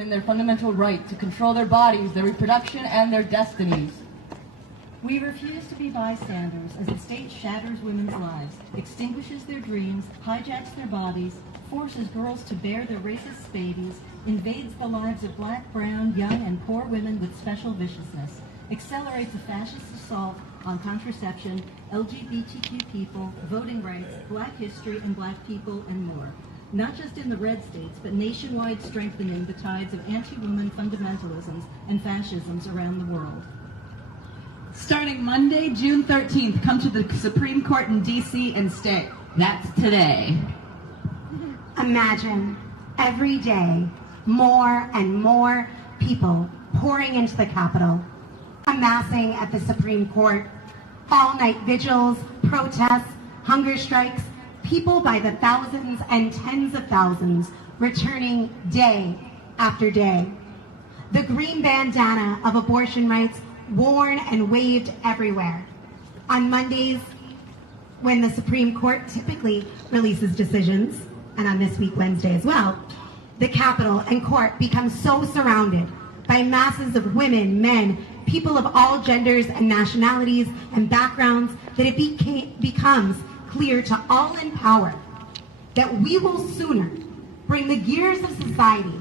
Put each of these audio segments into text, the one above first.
women their fundamental right to control their bodies, their reproduction, and their destinies. We refuse to be bystanders as the state shatters women's lives, extinguishes their dreams, hijacks their bodies, forces girls to bear their racist babies, invades the lives of black, brown, young, and poor women with special viciousness, accelerates a fascist assault on contraception, LGBTQ people, voting rights, black history, and black people, and more. Not just in the red states, but nationwide, strengthening the tides of anti-woman fundamentalisms and fascisms around the world. Starting Monday, June 13th, come to the Supreme Court in D.C. and stay. That's today. Imagine every day more and more people pouring into the Capitol, amassing at the Supreme Court, all-night vigils, protests, hunger strikes, people by the thousands and tens of thousands returning day after day. The green bandana of abortion rights worn and waved everywhere. On Mondays, when the Supreme Court typically releases decisions, and on this week, Wednesday as well, the Capitol and court become so surrounded by masses of women, men, people of all genders and nationalities and backgrounds that it becomes clear to all in power that we will sooner bring the gears of society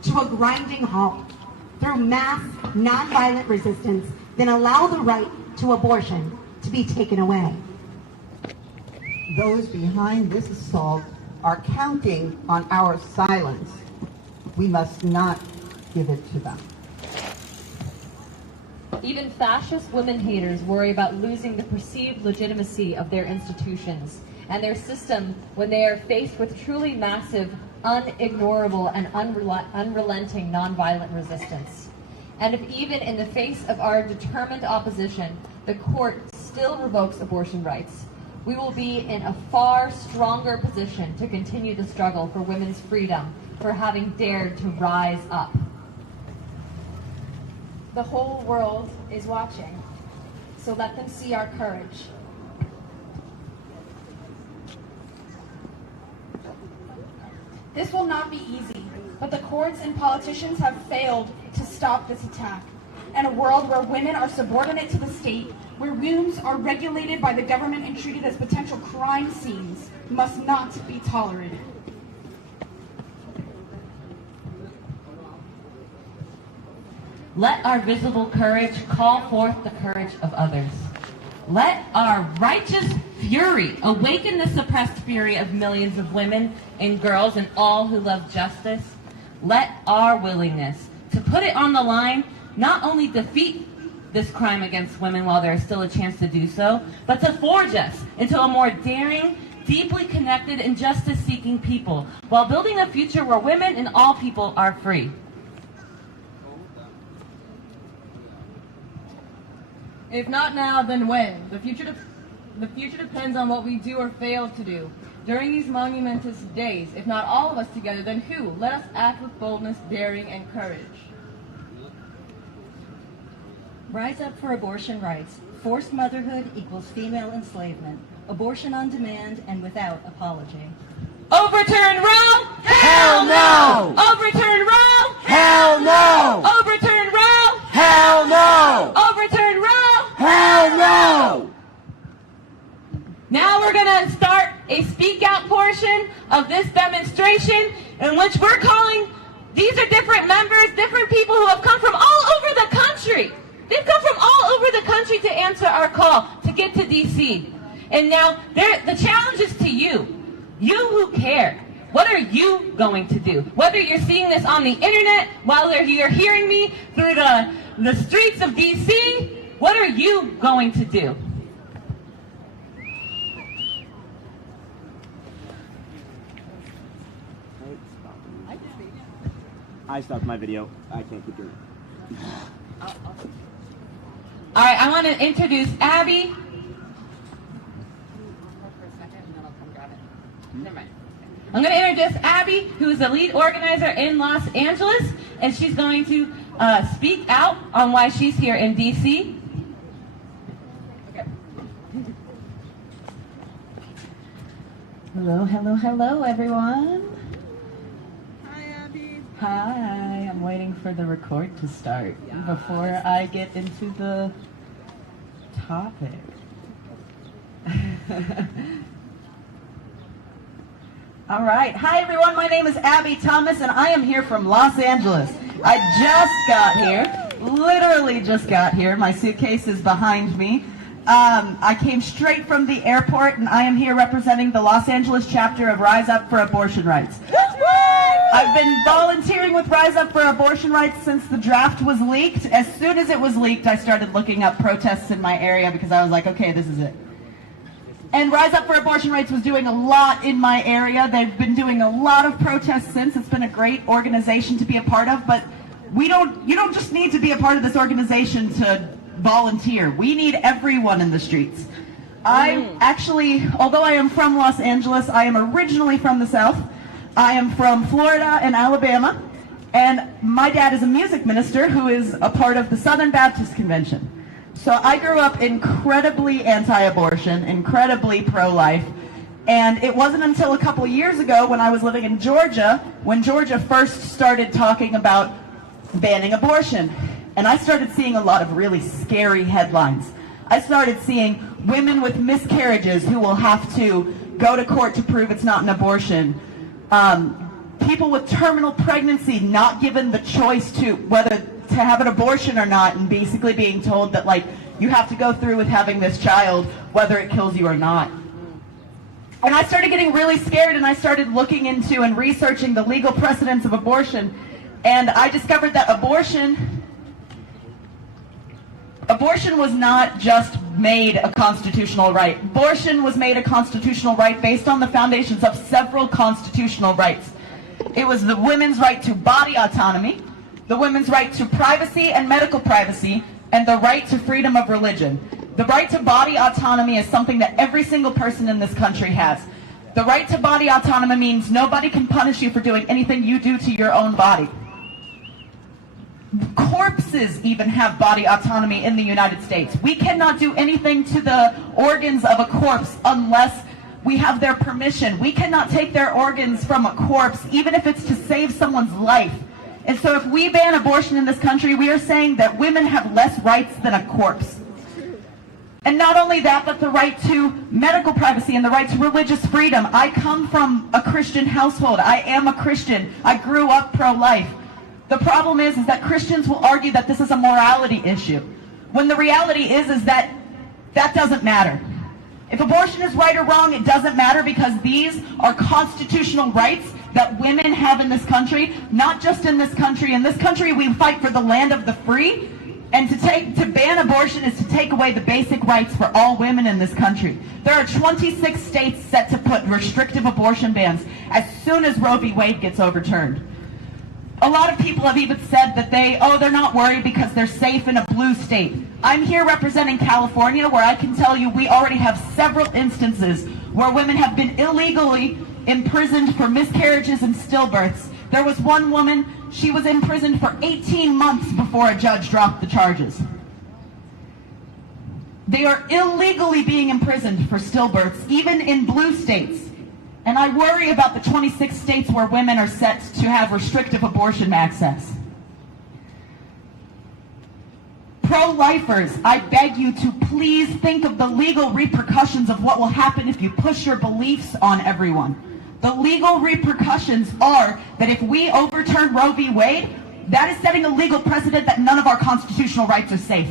to a grinding halt through mass, nonviolent resistance than allow the right to abortion to be taken away. Those behind this assault are counting on our silence. We must not give it to them. Even fascist women haters worry about losing the perceived legitimacy of their institutions and their system when they are faced with truly massive, unignorable, and unrelenting nonviolent resistance. And if even in the face of our determined opposition, the court still revokes abortion rights, we will be in a far stronger position to continue the struggle for women's freedom, for having dared to rise up. The whole world is watching, so let them see our courage. This will not be easy, but the courts and politicians have failed to stop this attack. In a world where women are subordinate to the state, where wombs are regulated by the government and treated as potential crime scenes, must not be tolerated. Let our visible courage call forth the courage of others. Let our righteous fury awaken the suppressed fury of millions of women and girls and all who love justice. Let our willingness to put it on the line not only defeat this crime against women while there is still a chance to do so, but to forge us into a more daring, deeply connected, and justice-seeking people, while building a future where women and all people are free. If not now, then when? The future depends on what we do or fail to do. During these monumentous days, if not all of us together, then who? Let us act with boldness, daring, and courage. Rise up for abortion rights. Forced motherhood equals female enslavement. Abortion on demand and without apology. Overturn Roe? Hell no! Overturn Roe? Hell no! Overturn Roe? Hell no! Overturn Roe? Hell no! Now we're going to start a speak out portion of this demonstration in which we're calling, these are different members, different people who have come from all over the country. They've come from all over the country to answer our call to get to D.C. And now the challenge is to you. You who care. What are you going to do? Whether you're seeing this on the internet, while you're hearing me through the streets of D.C., what are you going to do? I stopped my video. I can't keep doing it. All right, I want to introduce Abby. I'm going to introduce Abby, who is the lead organizer in Los Angeles, and she's going to speak out on why she's here in D.C. Hello, hello, hello, everyone. Hi, Abby. Hi, I'm way for the record to start before I get into the topic. All right. Hi, everyone. My name is Abby Thomas, and I am here from Los Angeles. I just got here, literally just got here. My suitcase is behind me. I came straight from the airport, and I am here representing the Los Angeles chapter of Rise Up for Abortion Rights. I've been volunteering with Rise Up for Abortion Rights since the draft was leaked. As soon as it was leaked, I started looking up protests in my area because I was like, okay, this is it. And Rise Up for Abortion Rights was doing a lot in my area. They've been doing a lot of protests since. It's been a great organization to be a part of, but you don't just need to be a part of this organization to volunteer. We need everyone in the streets. I actually, although I am from Los Angeles, I am originally from the South. I am from Florida and Alabama, and my dad is a music minister who is a part of the Southern Baptist Convention. So I grew up incredibly anti-abortion, incredibly pro-life, and it wasn't until a couple years ago when I was living in Georgia, when Georgia first started talking about banning abortion. And I started seeing a lot of really scary headlines. I started seeing women with miscarriages who will have to go to court to prove it's not an abortion. People with terminal pregnancy not given the choice to whether to have an abortion or not, and basically being told that, like, you have to go through with having this child whether it kills you or not. And I started getting really scared, and I started looking into and researching the legal precedents of abortion, and I discovered that abortion was not just made a constitutional right. Abortion was made a constitutional right based on the foundations of several constitutional rights. It was the women's right to body autonomy, the women's right to privacy and medical privacy, and the right to freedom of religion. The right to body autonomy is something that every single person in this country has. The right to body autonomy means nobody can punish you for doing anything you do to your own body. Corpses even have body autonomy in the United States. We cannot do anything to the organs of a corpse unless we have their permission. We cannot take their organs from a corpse, even if it's to save someone's life. And so if we ban abortion in this country, we are saying that women have less rights than a corpse. And not only that, but the right to medical privacy and the right to religious freedom. I come from a Christian household. I am a Christian. I grew up pro-life. The problem is that Christians will argue that this is a morality issue, when the reality is that that doesn't matter. If abortion is right or wrong, it doesn't matter, because these are constitutional rights that women have in this country, not just in this country. In this country, we fight for the land of the free, and to ban abortion is to take away the basic rights for all women in this country. There are 26 states set to put restrictive abortion bans as soon as Roe v. Wade gets overturned. A lot of people have even said that they're not worried because they're safe in a blue state. I'm here representing California, where I can tell you we already have several instances where women have been illegally imprisoned for miscarriages and stillbirths. There was one woman, she was imprisoned for 18 months before a judge dropped the charges. They are illegally being imprisoned for stillbirths, even in blue states. And I worry about the 26 states where women are set to have restrictive abortion access. Pro-lifers, I beg you to please think of the legal repercussions of what will happen if you push your beliefs on everyone. The legal repercussions are that if we overturn Roe v. Wade, that is setting a legal precedent that none of our constitutional rights are safe,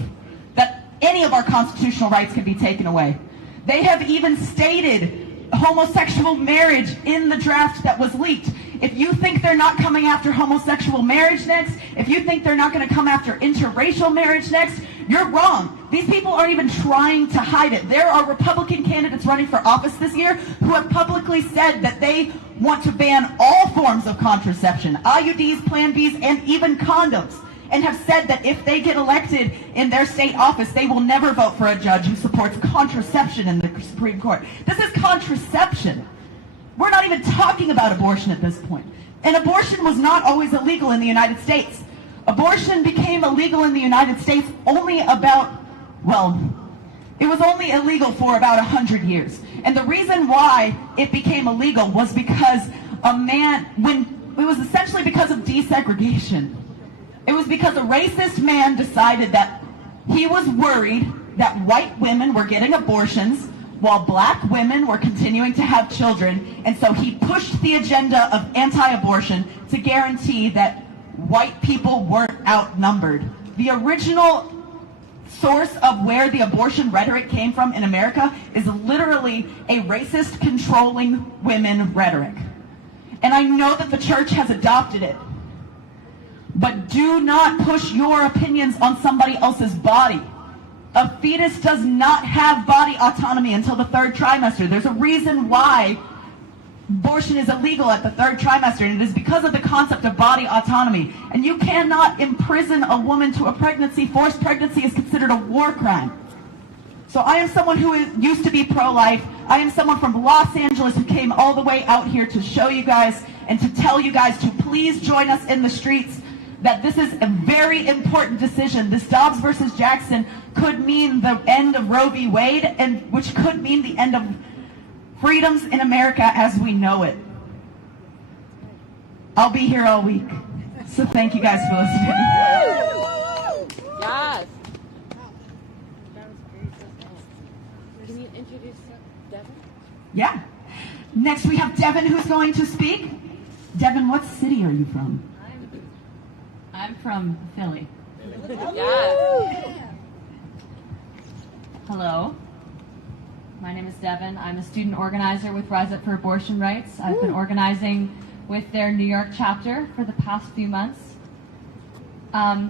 that any of our constitutional rights can be taken away. They have even stated homosexual marriage in the draft that was leaked. If you think they're not coming after homosexual marriage next, if you think they're not going to come after interracial marriage next, you're wrong. These people aren't even trying to hide it. There are Republican candidates running for office this year who have publicly said that they want to ban all forms of contraception, IUDs, Plan Bs, and even condoms, and have said that if they get elected in their state office, they will never vote for a judge who supports contraception in the Supreme Court. This is contraception. We're not even talking about abortion at this point. And abortion was not always illegal in the United States. Abortion became illegal in the United States only about, it was only illegal for about 100 years. And the reason why it became illegal was because it was essentially because of desegregation. It was because a racist man decided that he was worried that white women were getting abortions while black women were continuing to have children, and so he pushed the agenda of anti-abortion to guarantee that white people weren't outnumbered. The original source of where the abortion rhetoric came from in America is literally a racist, controlling women rhetoric. And I know that the church has adopted it. But do not push your opinions on somebody else's body. A fetus does not have body autonomy until the 3rd trimester. There's a reason why abortion is illegal at the 3rd trimester, and it is because of the concept of body autonomy. And you cannot imprison a woman to a pregnancy. Forced pregnancy is considered a war crime. So I am someone who used to be pro-life. I am someone from Los Angeles who came all the way out here to show you guys and to tell you guys to please join us in the streets, that this is a very important decision. This Dobbs versus Jackson could mean the end of Roe v. Wade, and which could mean the end of freedoms in America as we know it. I'll be here all week. So thank you guys for listening. Yes. Can you introduce Devin? Yeah. Next we have Devin, who's going to speak. Devin, what city are you from? I'm from Philly. Yes. Hello. My name is Devin. I'm a student organizer with Rise Up for Abortion Rights. I've been organizing with their New York chapter for the past few months. And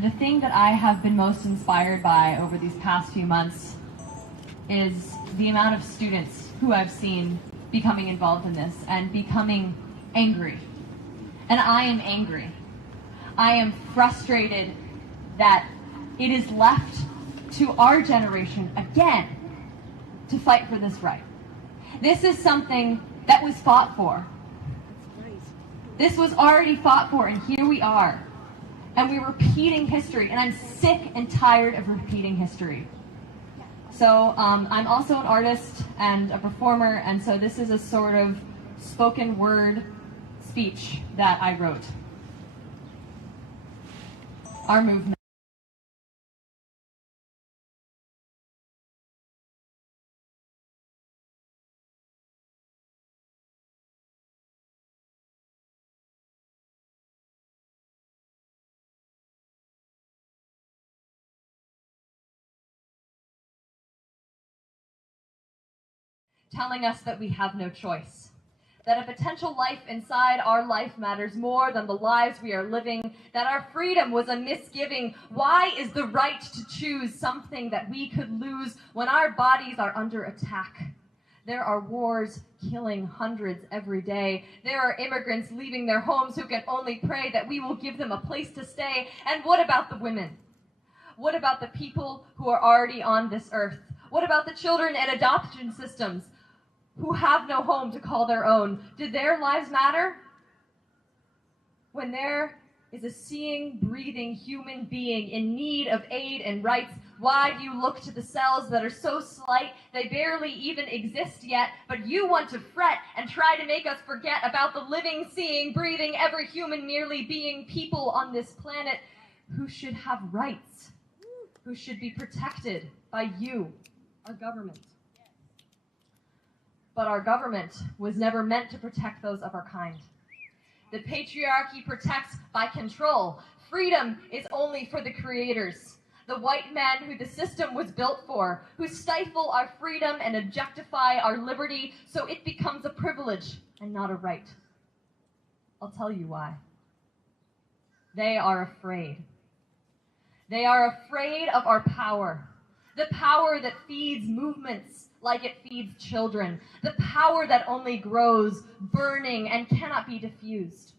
the thing that I have been most inspired by over these past few months is the amount of students who I've seen becoming involved in this and becoming angry. And I am angry. I am frustrated that it is left to our generation again to fight for this right. This is something that was fought for. This was already fought for, and here we are. And we're repeating history, and I'm sick and tired of repeating history. So I'm also an artist and a performer, and so this is a sort of spoken word speech that I wrote. Our movement. Telling us that we have no choice, that a potential life inside our life matters more than the lives we are living, that our freedom was a misgiving. Why is the right to choose something that we could lose when our bodies are under attack? There are wars killing hundreds every day. There are immigrants leaving their homes who can only pray that we will give them a place to stay. And what about the women? What about the people who are already on this earth? What about the children and adoption systems who have no home to call their own? Did their lives matter? When there is a seeing, breathing human being in need of aid and rights, why do you look to the cells that are so slight they barely even exist yet, but you want to fret and try to make us forget about the living, seeing, breathing, every human merely being people on this planet who should have rights, who should be protected by you, our government. But our government was never meant to protect those of our kind. The patriarchy protects by control. Freedom is only for the creators, the white men who the system was built for, who stifle our freedom and objectify our liberty so it becomes a privilege and not a right. I'll tell you why. They are afraid. They are afraid of our power, the power that feeds movements like it feeds children, the power that only grows, burning, and cannot be diffused.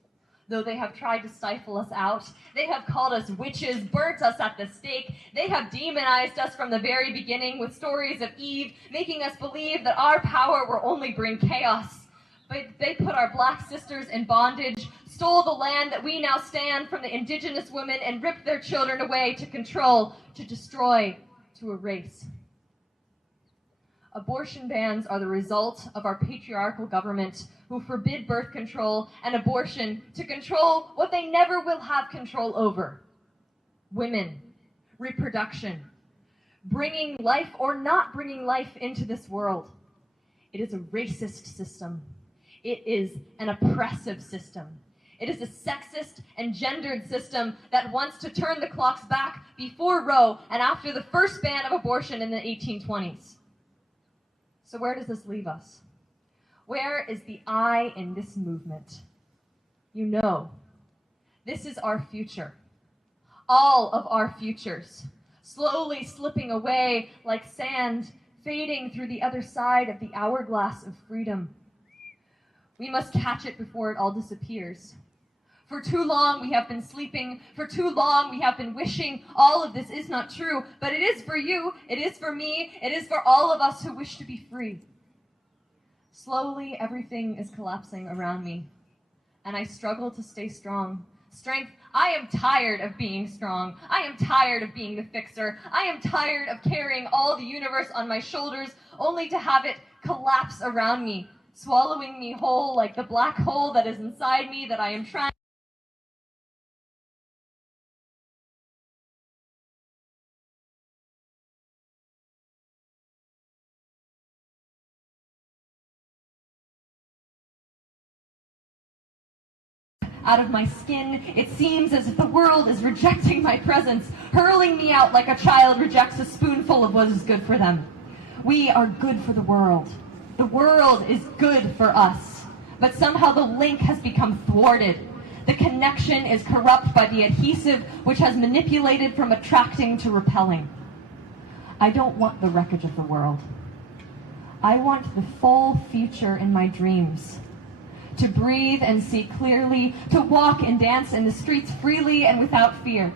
Though they have tried to stifle us out, they have called us witches, burnt us at the stake, they have demonized us from the very beginning with stories of Eve, making us believe that our power will only bring chaos. But they put our black sisters in bondage, stole the land that we now stand from the indigenous women, and ripped their children away to control, to destroy, to erase. Abortion bans are the result of our patriarchal government who forbid birth control and abortion to control what they never will have control over. Women, reproduction, bringing life or not bringing life into this world. It is a racist system. It is an oppressive system. It is a sexist and gendered system that wants to turn the clocks back before Roe and after the first ban of abortion in the 1820s. So where does this leave us? Where is the I in this movement? You know, this is our future. All of our futures, slowly slipping away like sand, fading through the other side of the hourglass of freedom. We must catch it before it all disappears. For too long we have been sleeping, for too long we have been wishing all of this is not true, but it is for you, it is for me, it is for all of us who wish to be free. Slowly everything is collapsing around me, and I struggle to stay strong. Strength, I am tired of being strong. I am tired of being the fixer. I am tired of carrying all the universe on my shoulders, only to have it collapse around me, swallowing me whole like the black hole that is inside me that I am trying out of my skin. It seems as if the world is rejecting my presence, hurling me out like a child rejects a spoonful of what is good for them. We are good for the world. The world is good for us. But somehow the link has become thwarted. The connection is corrupt by the adhesive which has manipulated from attracting to repelling. I don't want the wreckage of the world. I want the full future in my dreams. To breathe and see clearly, to walk and dance in the streets freely and without fear.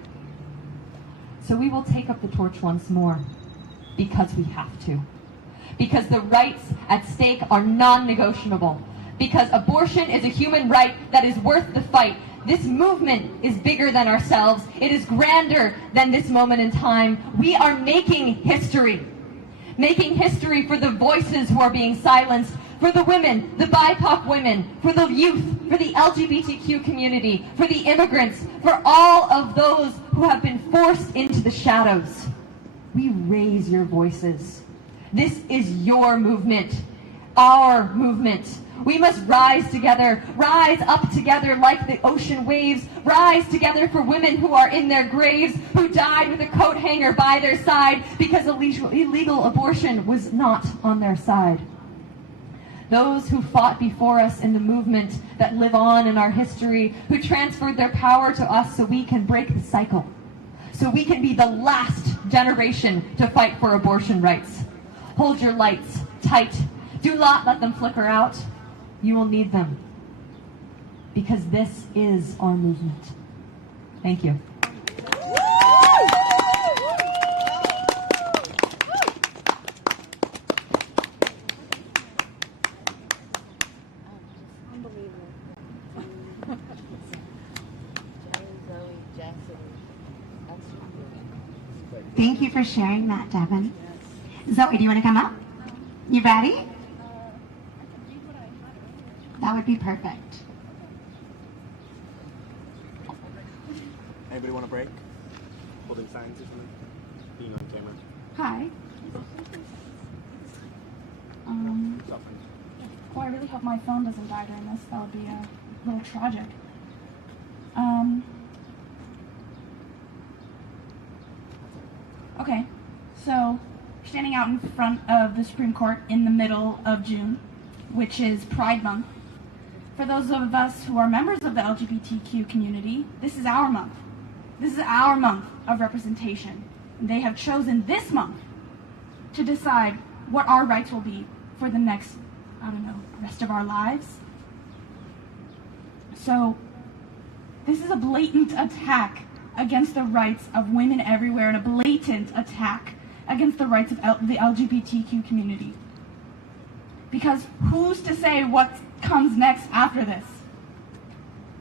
So we will take up the torch once more, because we have to. Because the rights at stake are non-negotiable. Because abortion is a human right that is worth the fight. This movement is bigger than ourselves. It is grander than this moment in time. We are making history. Making history for the voices who are being silenced, for the women, the BIPOC women, for the youth, for the LGBTQ community, for the immigrants, for all of those who have been forced into the shadows. We raise your voices. This is your movement, our movement. We must rise together, rise up together like the ocean waves, rise together for women who are in their graves, who died with a coat hanger by their side because illegal abortion was not on their side. Those who fought before us in the movement that live on in our history, who transferred their power to us so we can break the cycle, so we can be the last generation to fight for abortion rights. Hold your lights tight. Do not let them flicker out. You will need them, because this is our movement. Thank you. Thank you for sharing that, Devin. Zoey, do you want to come up? You ready? That would be perfect. Anybody want a break? Holding signs or something? Being on camera. Hi. Well, I really hope my phone doesn't die during this. That would be a little tragic. Okay, so standing out in front of the Supreme Court in the middle of June, which is Pride Month. For those of us who are members of the LGBTQ community, this is our month. This is our month of representation. And they have chosen this month to decide what our rights will be for the next, rest of our lives. So this is a blatant attack against the rights of women everywhere and a blatant attack against the rights of the LGBTQ community. Because who's to say what comes next after this?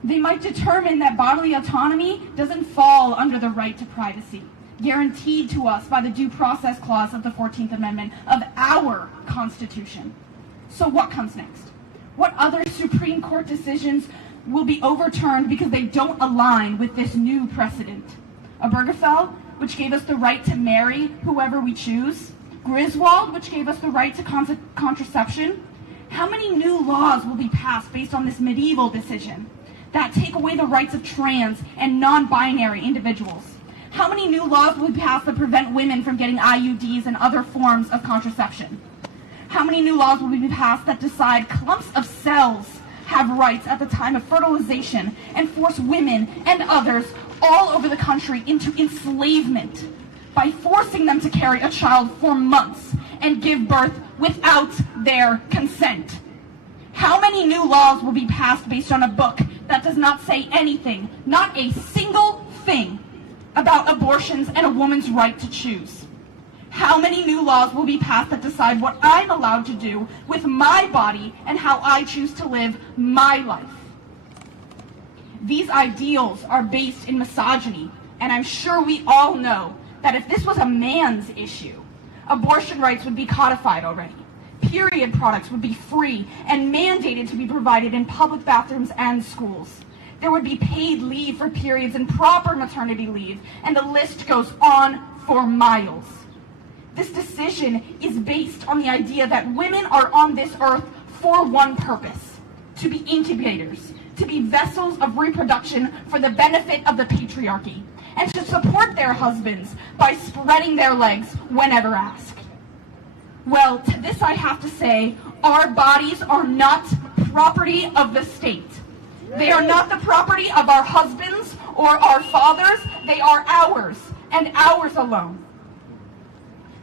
They might determine that bodily autonomy doesn't fall under the right to privacy. guaranteed to us by the Due Process Clause of the 14th Amendment of our Constitution. So what comes next? What other Supreme Court decisions will be overturned because they don't align with this new precedent? Obergefell, which gave us the right to marry whoever we choose. Griswold, which gave us the right to contraception. How many new laws will be passed based on this medieval decision that take away the rights of trans and non-binary individuals? How many new laws will be passed that prevent women from getting IUDs and other forms of contraception? How many new laws will be passed that decide clumps of cells have rights at the time of fertilization and force women and others all over the country into enslavement by forcing them to carry a child for months and give birth without their consent? How many new laws will be passed based on a book that does not say anything, not a single thing, about abortions and a woman's right to choose? How many new laws will be passed that decide what I'm allowed to do with my body and how I choose to live my life? These ideals are based in misogyny, and I'm sure we all know that if this was a man's issue, abortion rights would be codified already. Period products would be free and mandated to be provided in public bathrooms and schools. There would be paid leave for periods and proper maternity leave, and the list goes on for miles. This decision is based on the idea that women are on this earth for one purpose: to be incubators, to be vessels of reproduction for the benefit of the patriarchy, and to support their husbands by spreading their legs whenever asked. Well, to this I have to say, our bodies are not property of the state. They are not the property of our husbands or our fathers. They are ours, and ours alone.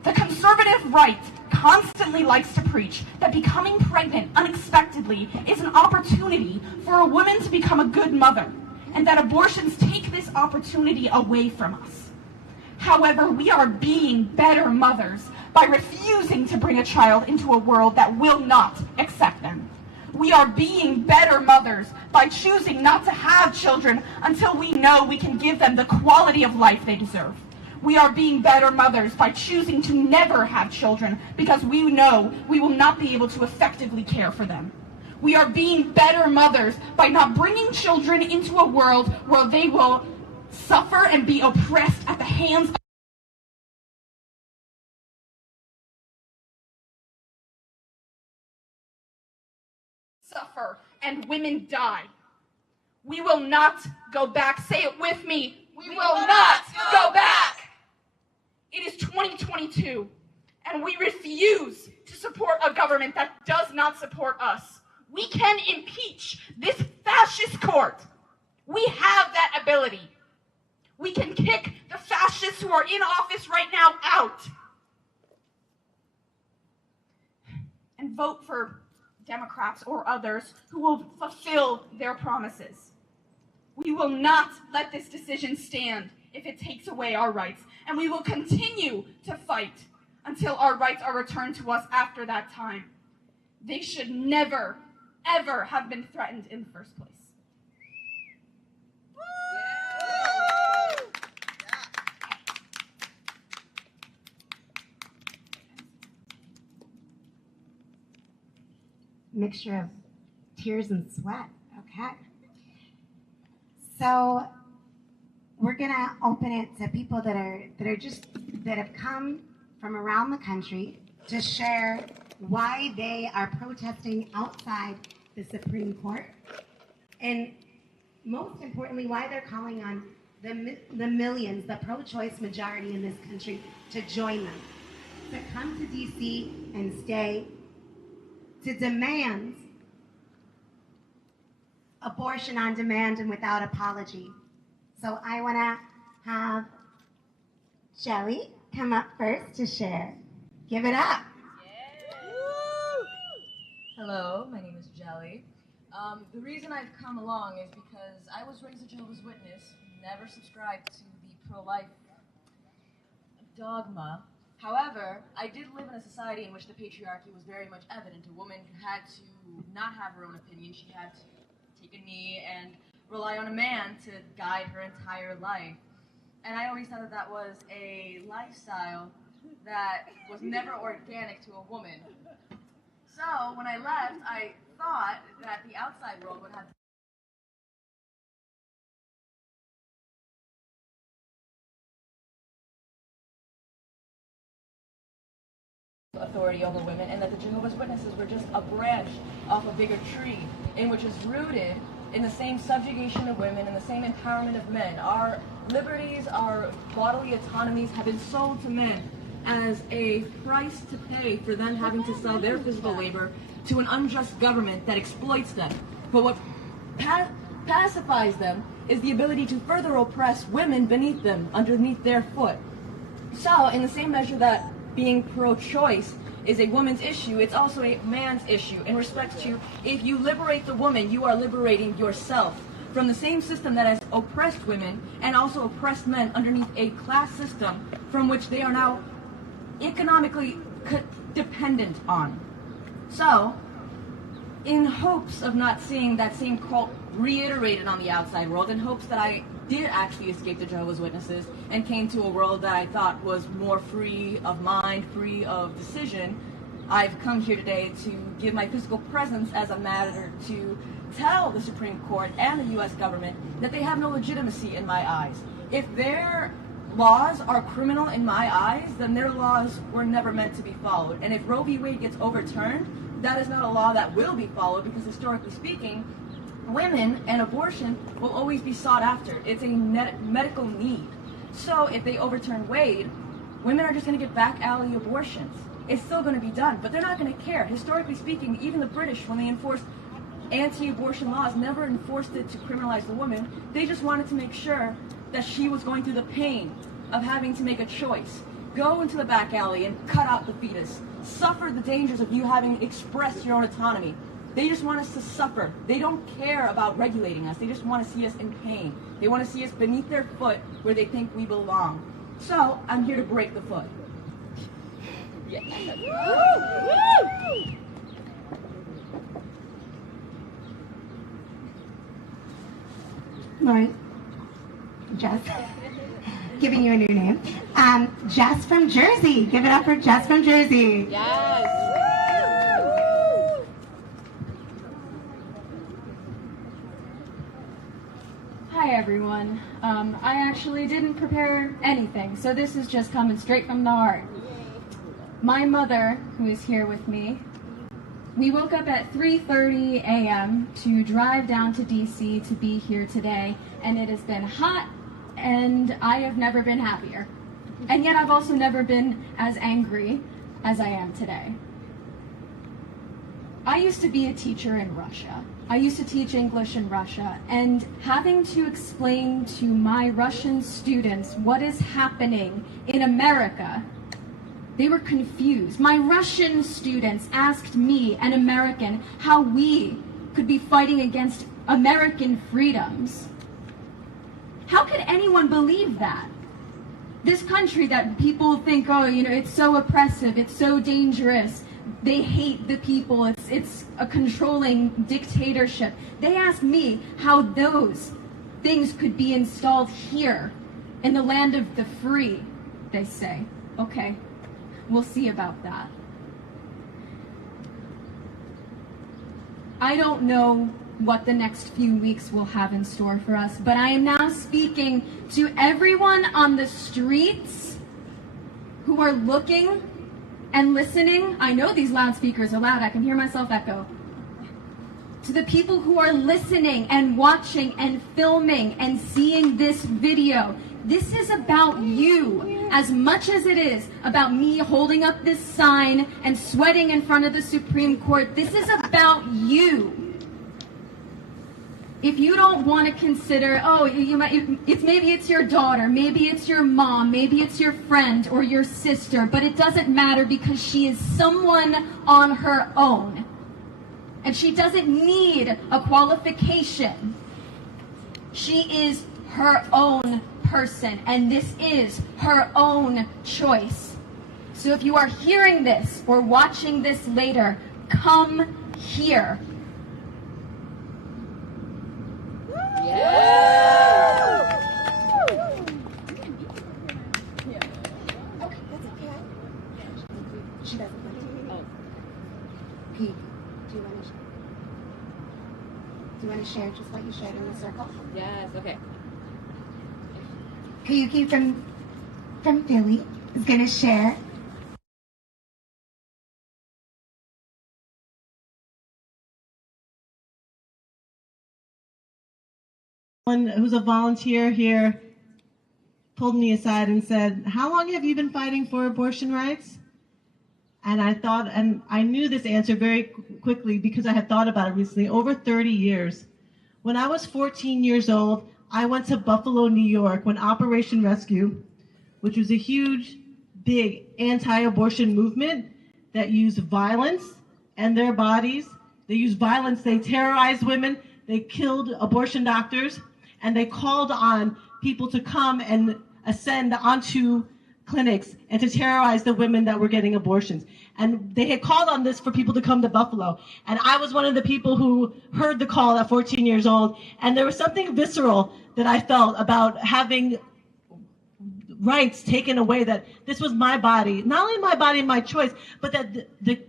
The conservative right constantly likes to preach that becoming pregnant unexpectedly is an opportunity for a woman to become a good mother, and that abortions take this opportunity away from us. However, we are being better mothers by refusing to bring a child into a world that will not accept them. We are being better mothers by choosing not to have children until we know we can give them the quality of life they deserve. We are being better mothers by choosing to never have children because we know we will not be able to effectively care for them. We are being better mothers by not bringing children into a world where they will suffer and be oppressed at the hands of suffer and women die. We will not go back. Say it with me. We will not go back. It is 2022, and we refuse to support a government that does not support us. We can impeach this fascist court. We have that ability. We can kick the fascists who are in office right now out and vote for Democrats or others who will fulfill their promises. We will not let this decision stand if it takes away our rights, and we will continue to fight until our rights are returned to us after that time. They should never, ever have been threatened in the first place. Mixture of tears and sweat. Okay. So we're gonna open it to people that have come from around the country to share why they are protesting outside the Supreme Court, and most importantly, why they're calling on the millions, the pro-choice majority in this country, to join them, to come to DC and stay, to demand abortion on demand and without apology. So I want to have Joey come up first to share. Give it up. Hello, my name is Jelly. The reason I've come along is because I was raised a Jehovah's Witness, never subscribed to the pro-life dogma. However, I did live in a society in which the patriarchy was very much evident. A woman had to not have her own opinion. She had to take a knee and rely on a man to guide her entire life. And I always thought that that was a lifestyle that was never organic to a woman. So when I left, I thought that the outside world would have authority over women, and that the Jehovah's Witnesses were just a branch off a bigger tree, in which is rooted in the same subjugation of women and the same empowerment of men. Our liberties, our bodily autonomies have been sold to men as a price to pay for them having to sell their physical labor to an unjust government that exploits them. But what pacifies them is the ability to further oppress women beneath them, underneath their foot. So, in the same measure that being pro-choice is a woman's issue, it's also a man's issue in respect to, if you liberate the woman, you are liberating yourself from the same system that has oppressed women and also oppressed men underneath a class system from which they are now economically dependent on. So, in hopes of not seeing that same cult reiterated on the outside world, in hopes that I did actually escape the Jehovah's Witnesses and came to a world that I thought was more free of mind, free of decision, I've come here today to give my physical presence as a matter to tell the Supreme Court and the U.S. government that they have no legitimacy in my eyes. If their laws are criminal in my eyes, then their laws were never meant to be followed. And if Roe v. Wade gets overturned, that is not a law that will be followed, because historically speaking, women and abortion will always be sought after. It's a medical need. So if they overturn Wade, women are just going to get back alley abortions. It's still going to be done, but they're not going to care. Historically speaking, even the British, when they enforced anti-abortion laws, never enforced it to criminalize the woman. They just wanted to make sure that she was going through the pain of having to make a choice. Go into the back alley and cut out the fetus. Suffer the dangers of you having expressed your own autonomy. They just want us to suffer. They don't care about regulating us. They just want to see us in pain. They want to see us beneath their foot where they think we belong. So, I'm here to break the foot. Yeah. Woo! All right. Jess. Giving you a new name. Jess from Jersey. Give it up for Jess from Jersey. Yes. Hi everyone. I actually didn't prepare anything, so this is just coming straight from the heart. My mother, who is here with me, we woke up at 3:30 a.m. to drive down to DC to be here today, and it has been hot, and I have never been happier. And yet I've also never been as angry as I am today. I used to be a teacher in Russia. I used to teach English in Russia, and having to explain to my Russian students what is happening in America, they were confused. My Russian students asked me, an American, how we could be fighting against American freedoms. How could anyone believe that? This country that people think, oh, you know, it's so oppressive, it's so dangerous, they hate the people, it's a controlling dictatorship. They asked me how those things could be installed here in the land of the free, they say. Okay, we'll see about that. I don't know what the next few weeks will have in store for us, but I am now speaking to everyone on the streets who are looking and listening. I know these loudspeakers are loud, I can hear myself echo. To the people who are listening and watching and filming and seeing this video, this is about you as much as it is about me holding up this sign and sweating in front of the Supreme Court. This is about you. If you don't want to consider, oh, maybe it's your daughter, maybe it's your mom, maybe it's your friend or your sister, but it doesn't matter because she is someone on her own. And she doesn't need a qualification. She is her own person, and this is her own choice. So if you are hearing this or watching this later, come here. you want to share just what you shared in the circle? Yes, okay. Kayuki from Philly is going to share. One who's a volunteer here pulled me aside and said, "How long have you been fighting for abortion rights?" And I thought, and I knew this answer very quickly because I had thought about it recently, over 30 years. When I was 14 years old, I went to Buffalo, New York, when Operation Rescue, which was a huge, big anti-abortion movement that used violence and their bodies. They used violence, they terrorized women, they killed abortion doctors, and they called on people to come and ascend onto clinics and to terrorize the women that were getting abortions. And they had called on this for people to come to Buffalo. And I was one of the people who heard the call at 14 years old. And there was something visceral that I felt about having rights taken away, that this was my body, not only my body and my choice, but that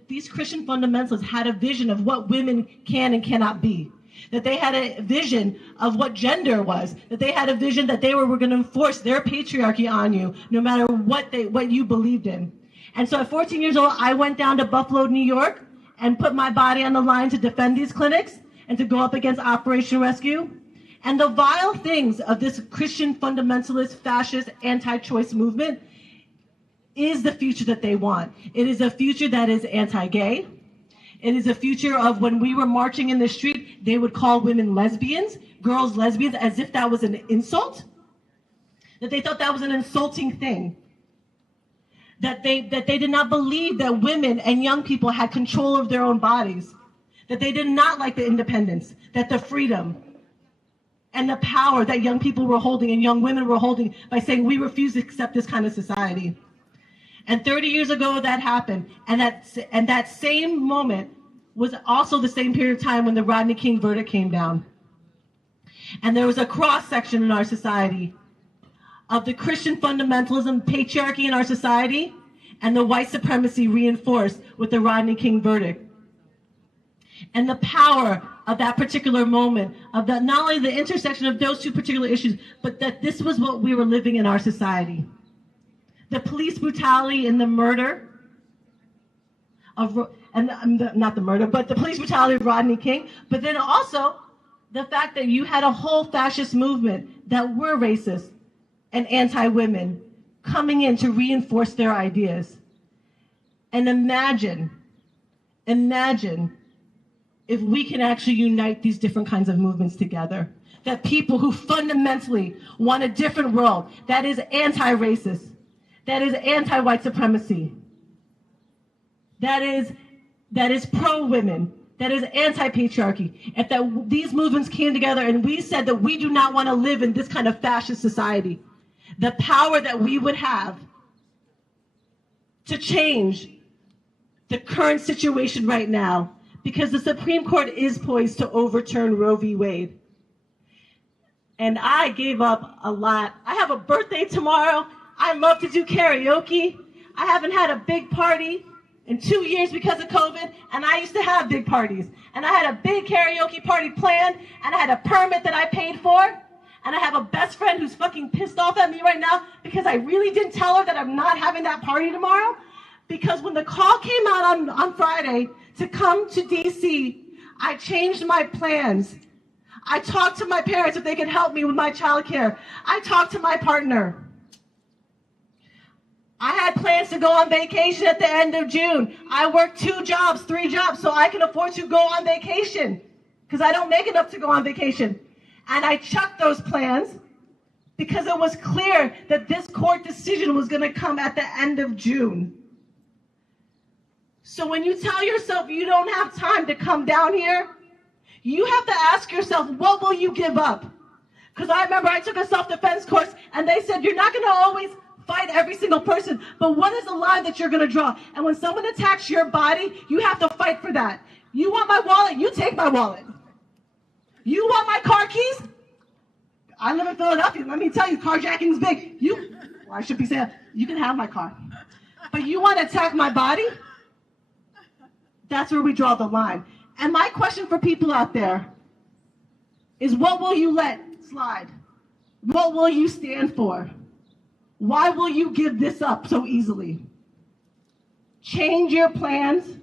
these Christian fundamentalists had a vision of what women can and cannot be. That they had a vision of what gender was, that they had a vision that they were going to enforce their patriarchy on you, no matter what you believed in. And so at 14 years old, I went down to Buffalo, New York, and put my body on the line to defend these clinics and to go up against Operation Rescue. And the vile things of this Christian fundamentalist, fascist, anti-choice movement is the future that they want. It is a future that is anti-gay. It is a future of when we were marching in the street, they would call women lesbians, girls lesbians, as if that was an insult. That they thought that was an insulting thing. That they did not believe that women and young people had control of their own bodies. That they did not like the independence, that the freedom and the power that young people were holding and young women were holding by saying we refuse to accept this kind of society. And 30 years ago that happened, and that same moment was also the same period of time when the Rodney King verdict came down. And there was a cross-section in our society of the Christian fundamentalism, patriarchy in our society, and the white supremacy reinforced with the Rodney King verdict. And the power of that particular moment, of that, not only the intersection of those two particular issues, but that this was what we were living in our society. The police brutality and the murder of, not the murder, but the police brutality of Rodney King, but then also the fact that you had a whole fascist movement that were racist and anti-women coming in to reinforce their ideas. And imagine if we can actually unite these different kinds of movements together. That people who fundamentally want a different world, that is anti-racist, that is anti-white supremacy, that is pro-women, that is anti-patriarchy. If these movements came together and we said that we do not want to live in this kind of fascist society, the power that we would have to change the current situation right now, because the Supreme Court is poised to overturn Roe v. Wade. And I gave up a lot. I have a birthday tomorrow. I love to do karaoke. I haven't had a big party in 2 years because of COVID, and I used to have big parties. And I had a big karaoke party planned, and I had a permit that I paid for, and I have a best friend who's fucking pissed off at me right now because I really didn't tell her that I'm not having that party tomorrow. Because when the call came out on Friday to come to DC, I changed my plans. I talked to my parents if they could help me with my childcare. I talked to my partner. I had plans to go on vacation at the end of June. I worked 2 jobs, 3 jobs, so I can afford to go on vacation because I don't make enough to go on vacation. And I chucked those plans because it was clear that this court decision was going to come at the end of June. So when you tell yourself you don't have time to come down here, you have to ask yourself, what will you give up? Because I remember I took a self-defense course and they said, you're not going to always fight every single person, but what is the line that you're going to draw? And when someone attacks your body, you have to fight for that. You want my wallet? You take my wallet. You want my car keys? I live in Philadelphia. Let me tell you, carjacking is big. I should be saying, you can have my car. But you want to attack my body? That's where we draw the line. And my question for people out there, is what will you let slide? What will you stand for? Why will you give this up so easily? Change your plans.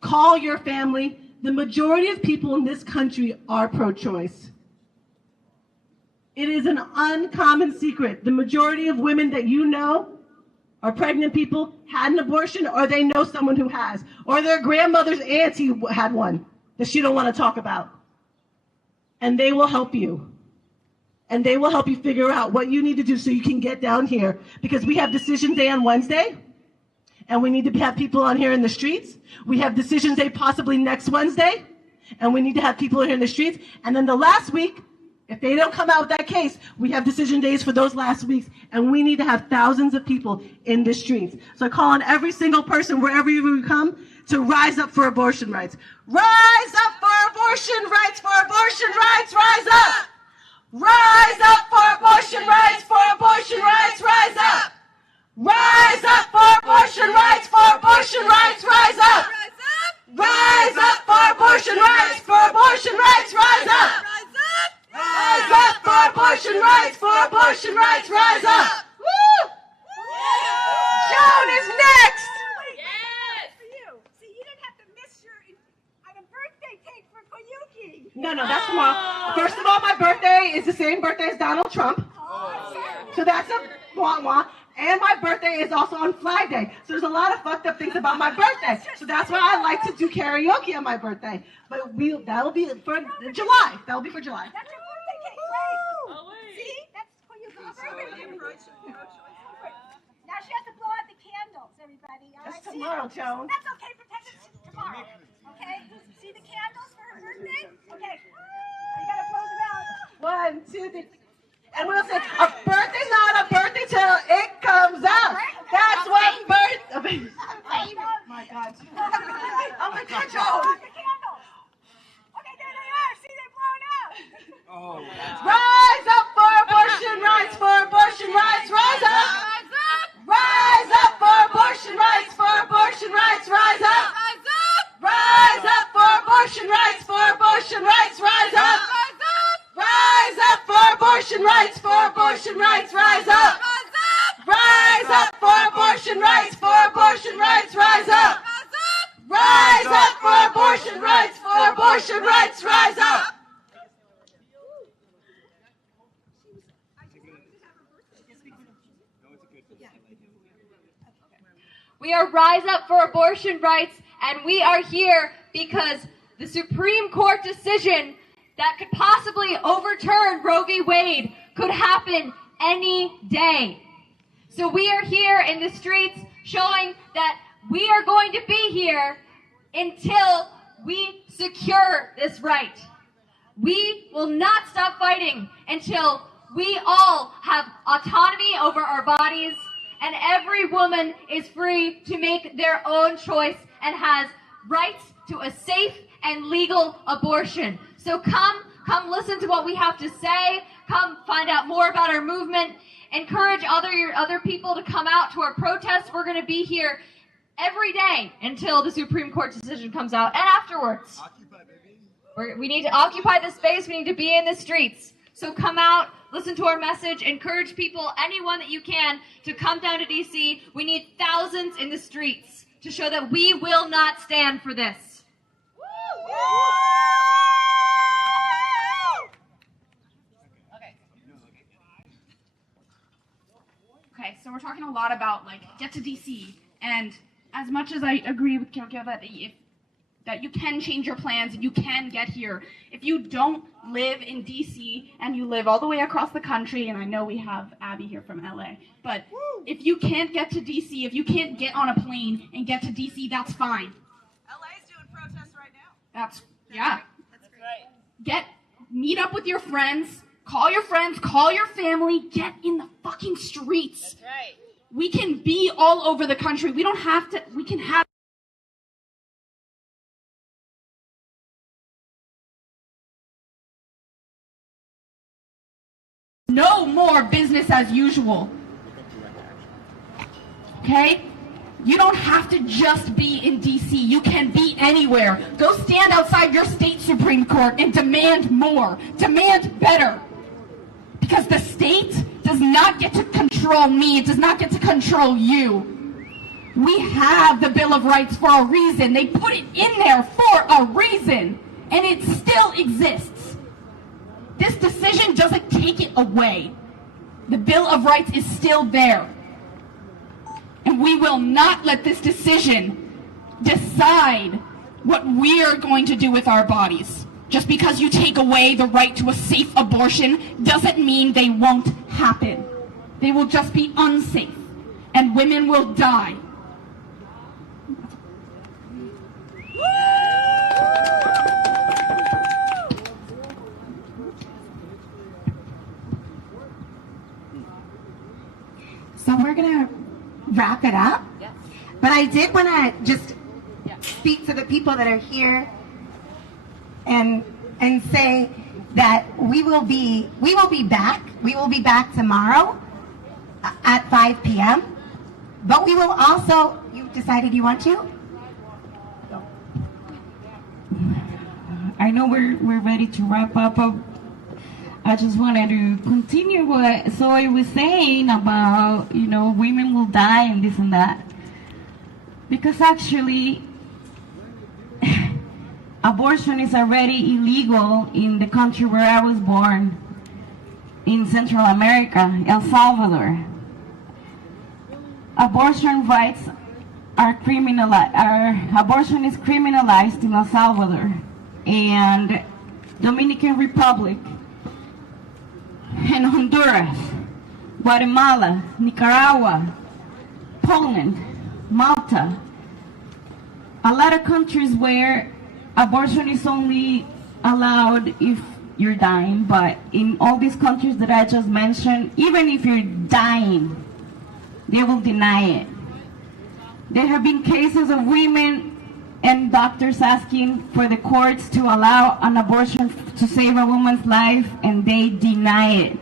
Call your family. The majority of people in this country are pro-choice. It is an uncommon secret. The majority of women that you know are pregnant people, had an abortion, or they know someone who has, or their grandmother's auntie had one that she don't want to talk about. And they will help you. And they will help you figure out what you need to do so you can get down here. Because we have Decision Day on Wednesday, and we need to have people on here in the streets. We have Decision Day possibly next Wednesday, and we need to have people here in the streets. And then the last week, if they don't come out with that case, we have decision days for those last weeks, and we need to have thousands of people in the streets. So I call on every single person, wherever you come, to rise up for abortion rights. Rise up for abortion rights, for abortion rights, rise up! Rise up for abortion rights, for abortion rights, rise up! Rise up for abortion rights, for abortion rights, rise up! Rise up for abortion rights, for abortion rights, rise up! Rise up for abortion rights, for abortion rights, rise up! Woo! Joan is next! Yes! For you. See, you didn't have to miss your birthday cake for Koyuki. No, that's tomorrow. First of all, my birthday is the same birthday as Donald Trump. So that's a wah-wah. And my birthday is also on Flag Day. So there's a lot of fucked up things about my birthday. So that's why I like to do karaoke on my birthday. But that will be for July. That will be for July. That's your birthday cake, right? See? That's Koyuki's birthday. Now she has to blow out the candles, everybody. All right? That's tomorrow, Joan. That's okay. Pretend it's tomorrow. Okay? See the candles for her birthday? Okay. You gotta blow them out. 1, 2, 3. And we'll say, a birthday's not a birthday till it comes out. That's what birthday. Oh my God. Oh my God, Joan. Okay, there they are. See, they're blown out. Oh. Rise up for abortion rights, for abortion rights, rise up. Rise up for abortion rights, for abortion rights, rise up. Rise up for abortion rights, for abortion rights, rise up. Rise up for abortion rights, for abortion rights, rise up. Rise up for abortion rights, for abortion rights, rise up. Rise up for abortion rights, for abortion rights, rise up. We are Rise Up for Abortion Rights, and we are here because the Supreme Court decision that could possibly overturn Roe v. Wade could happen any day. So we are here in the streets showing that we are going to be here until we secure this right. We will not stop fighting until we all have autonomy over our bodies and every woman is free to make their own choice and has rights to a safe and legal abortion. So come listen to what we have to say. Come find out more about our movement. Encourage other people to come out to our protests. We're going to be here every day until the Supreme Court decision comes out and afterwards. We need to occupy the space. We need to be in the streets. So come out, listen to our message, encourage people, anyone that you can, to come down to DC. We need thousands in the streets to show that we will not stand for this. Okay, so we're talking a lot about, get to DC, and as much as I agree with Kyoko that you can change your plans and you can get here, if you don't live in DC and you live all the way across the country, and I know we have Abby here from LA, but if you can't get to DC, if you can't get on a plane and get to DC, that's fine. LA's doing protests right now. That's right. Meet up with your friends, call your family, get in the fucking streets. That's right. We can be all over the country. We don't have to, we can have no more business as usual. Okay? You don't have to just be in DC. You can be anywhere. Go stand outside your state Supreme Court and demand more. Demand better. Because the state does not get to control me. It does not get to control you. We have the Bill of Rights for a reason. They put it in there for a reason. And it still exists. This decision doesn't take it away. The Bill of Rights is still there. And we will not let this decision decide what we are going to do with our bodies. Just because you take away the right to a safe abortion doesn't mean they won't happen. They will just be unsafe, and women will die. So we're going to wrap it up. Yes. But I did want to just speak to the people that are here and say that we will be back. We will be back tomorrow at 5 p.m. But we will also, you decided you want to? I know we're ready to wrap up. I just wanted to continue what Zoey was saying about, women will die and this and that. Because actually, abortion is already illegal in the country where I was born, in Central America, El Salvador. Abortion rights are abortion is criminalized in El Salvador and Dominican Republic, and Honduras, Guatemala, Nicaragua, Poland, Malta, a lot of countries where abortion is only allowed if you're dying, but in all these countries that I just mentioned, even if you're dying, they will deny it. There have been cases of women and doctors asking for the courts to allow an abortion to save a woman's life, and they deny it.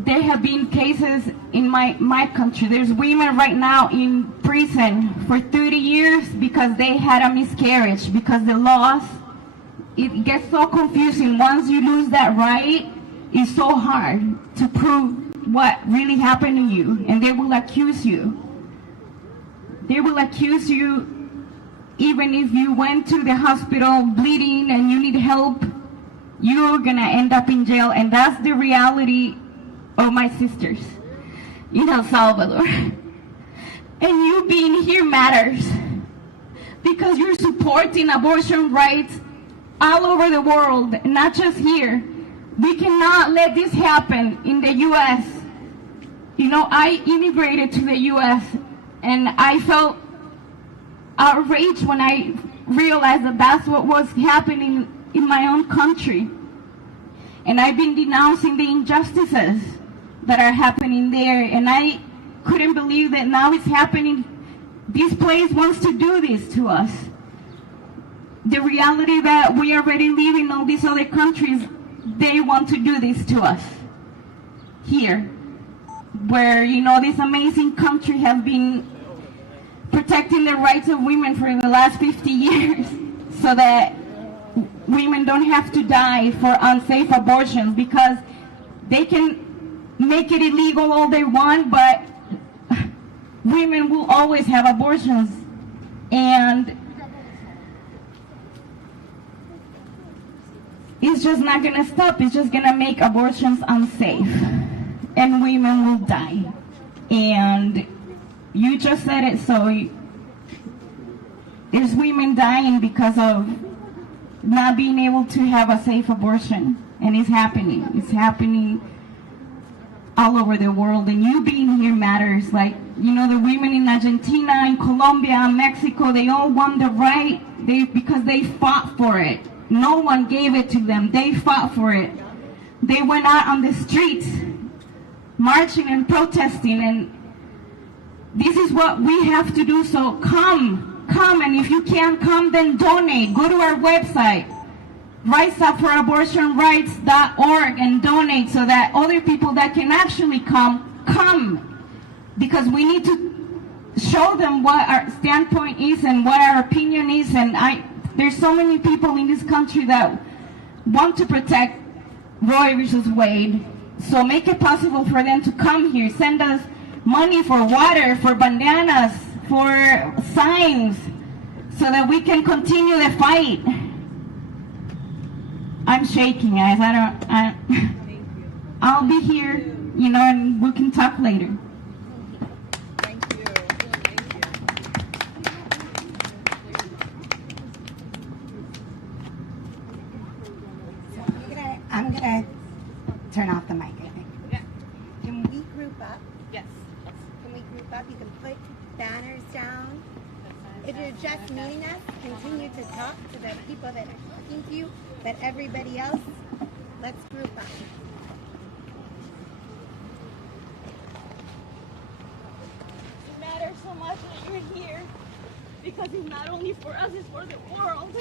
There have been cases in my country. There's women right now in prison for 30 years because they had a miscarriage, because the laws, it gets so confusing. Once you lose that right, it's so hard to prove what really happened to you, and they will accuse you. They will accuse you even if you went to the hospital bleeding and you need help, you're gonna end up in jail. And that's the reality of my sisters in El Salvador. And you being here matters because you're supporting abortion rights all over the world, not just here. We cannot let this happen in the U.S. I immigrated to the U.S. and I felt outraged when I realized that that's what was happening in my own country. And I've been denouncing the injustices that are happening there, and I couldn't believe that now it's happening. This place wants to do this to us. The reality that we already live in all these other countries, they want to do this to us here, where this amazing country has been protecting the rights of women for the last 50 years so that women don't have to die for unsafe abortions, because they can make it illegal all they want, but women will always have abortions. And it's just not going to stop. It's just going to make abortions unsafe, and women will die. And you just said it, so there's women dying because of not being able to have a safe abortion, and it's happening. It's happening all over the world, and you being here matters. Like, the women in Argentina, in Colombia, Mexico, they all won the right because they fought for it. No one gave it to them. They fought for it. They went out on the streets marching and protesting, and this is what we have to do. So come, and if you can't come, then donate. Go to our website, rights.abortionrights.org, and donate so that other people that can actually come, because we need to show them what our standpoint is and what our opinion is. And there's so many people in this country that want to protect Roe versus Wade. So make it possible for them to come here, send us money for water, for bandanas, for signs, so that we can continue the fight. I'm shaking, guys. I'll be here, you know, and we can talk later. I'm gonna turn off the mic, I think. Yeah. Can we group up? Yes. Can we group up? You can put banners down. If you're just meeting us, continue to talk to the people that are talking to you, but everybody else, let's group up. It matters so much that you're here, because it's not only for us, it's for the world.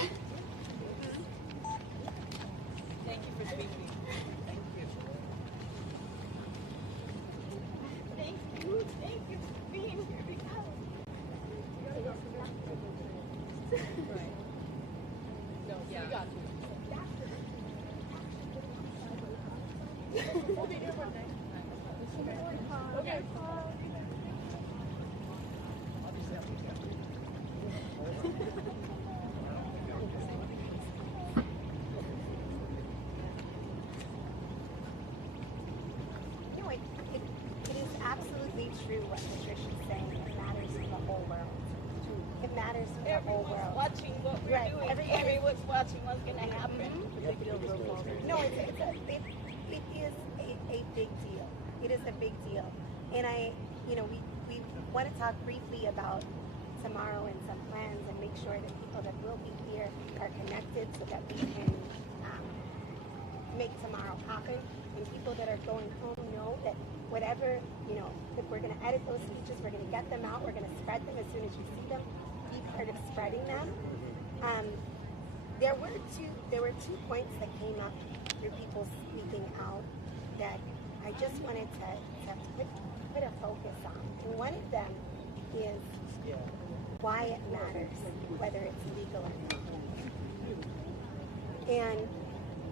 Thank you for speaking. Thank you. Thank you for being here, because right. No, yeah. We got you. We'll be here one day. Okay. No, it is absolutely true what Patricia's saying. It matters to the whole world. It matters to the whole world. Watching what we're doing. Everyone's watching what's going to happen. No, it is a big deal. It is a big deal. And we want to talk briefly about tomorrow and some plans and make sure that people that will be here are connected so that we can make tomorrow happen. And people that are going home know that whatever, if we're going to edit those speeches, we're going to get them out, we're going to spread them as soon as you see them, be part of spreading them. There were two points that came up through people speaking out that I just wanted to put a focus on. And one of them is why it matters, whether it's legal or not. And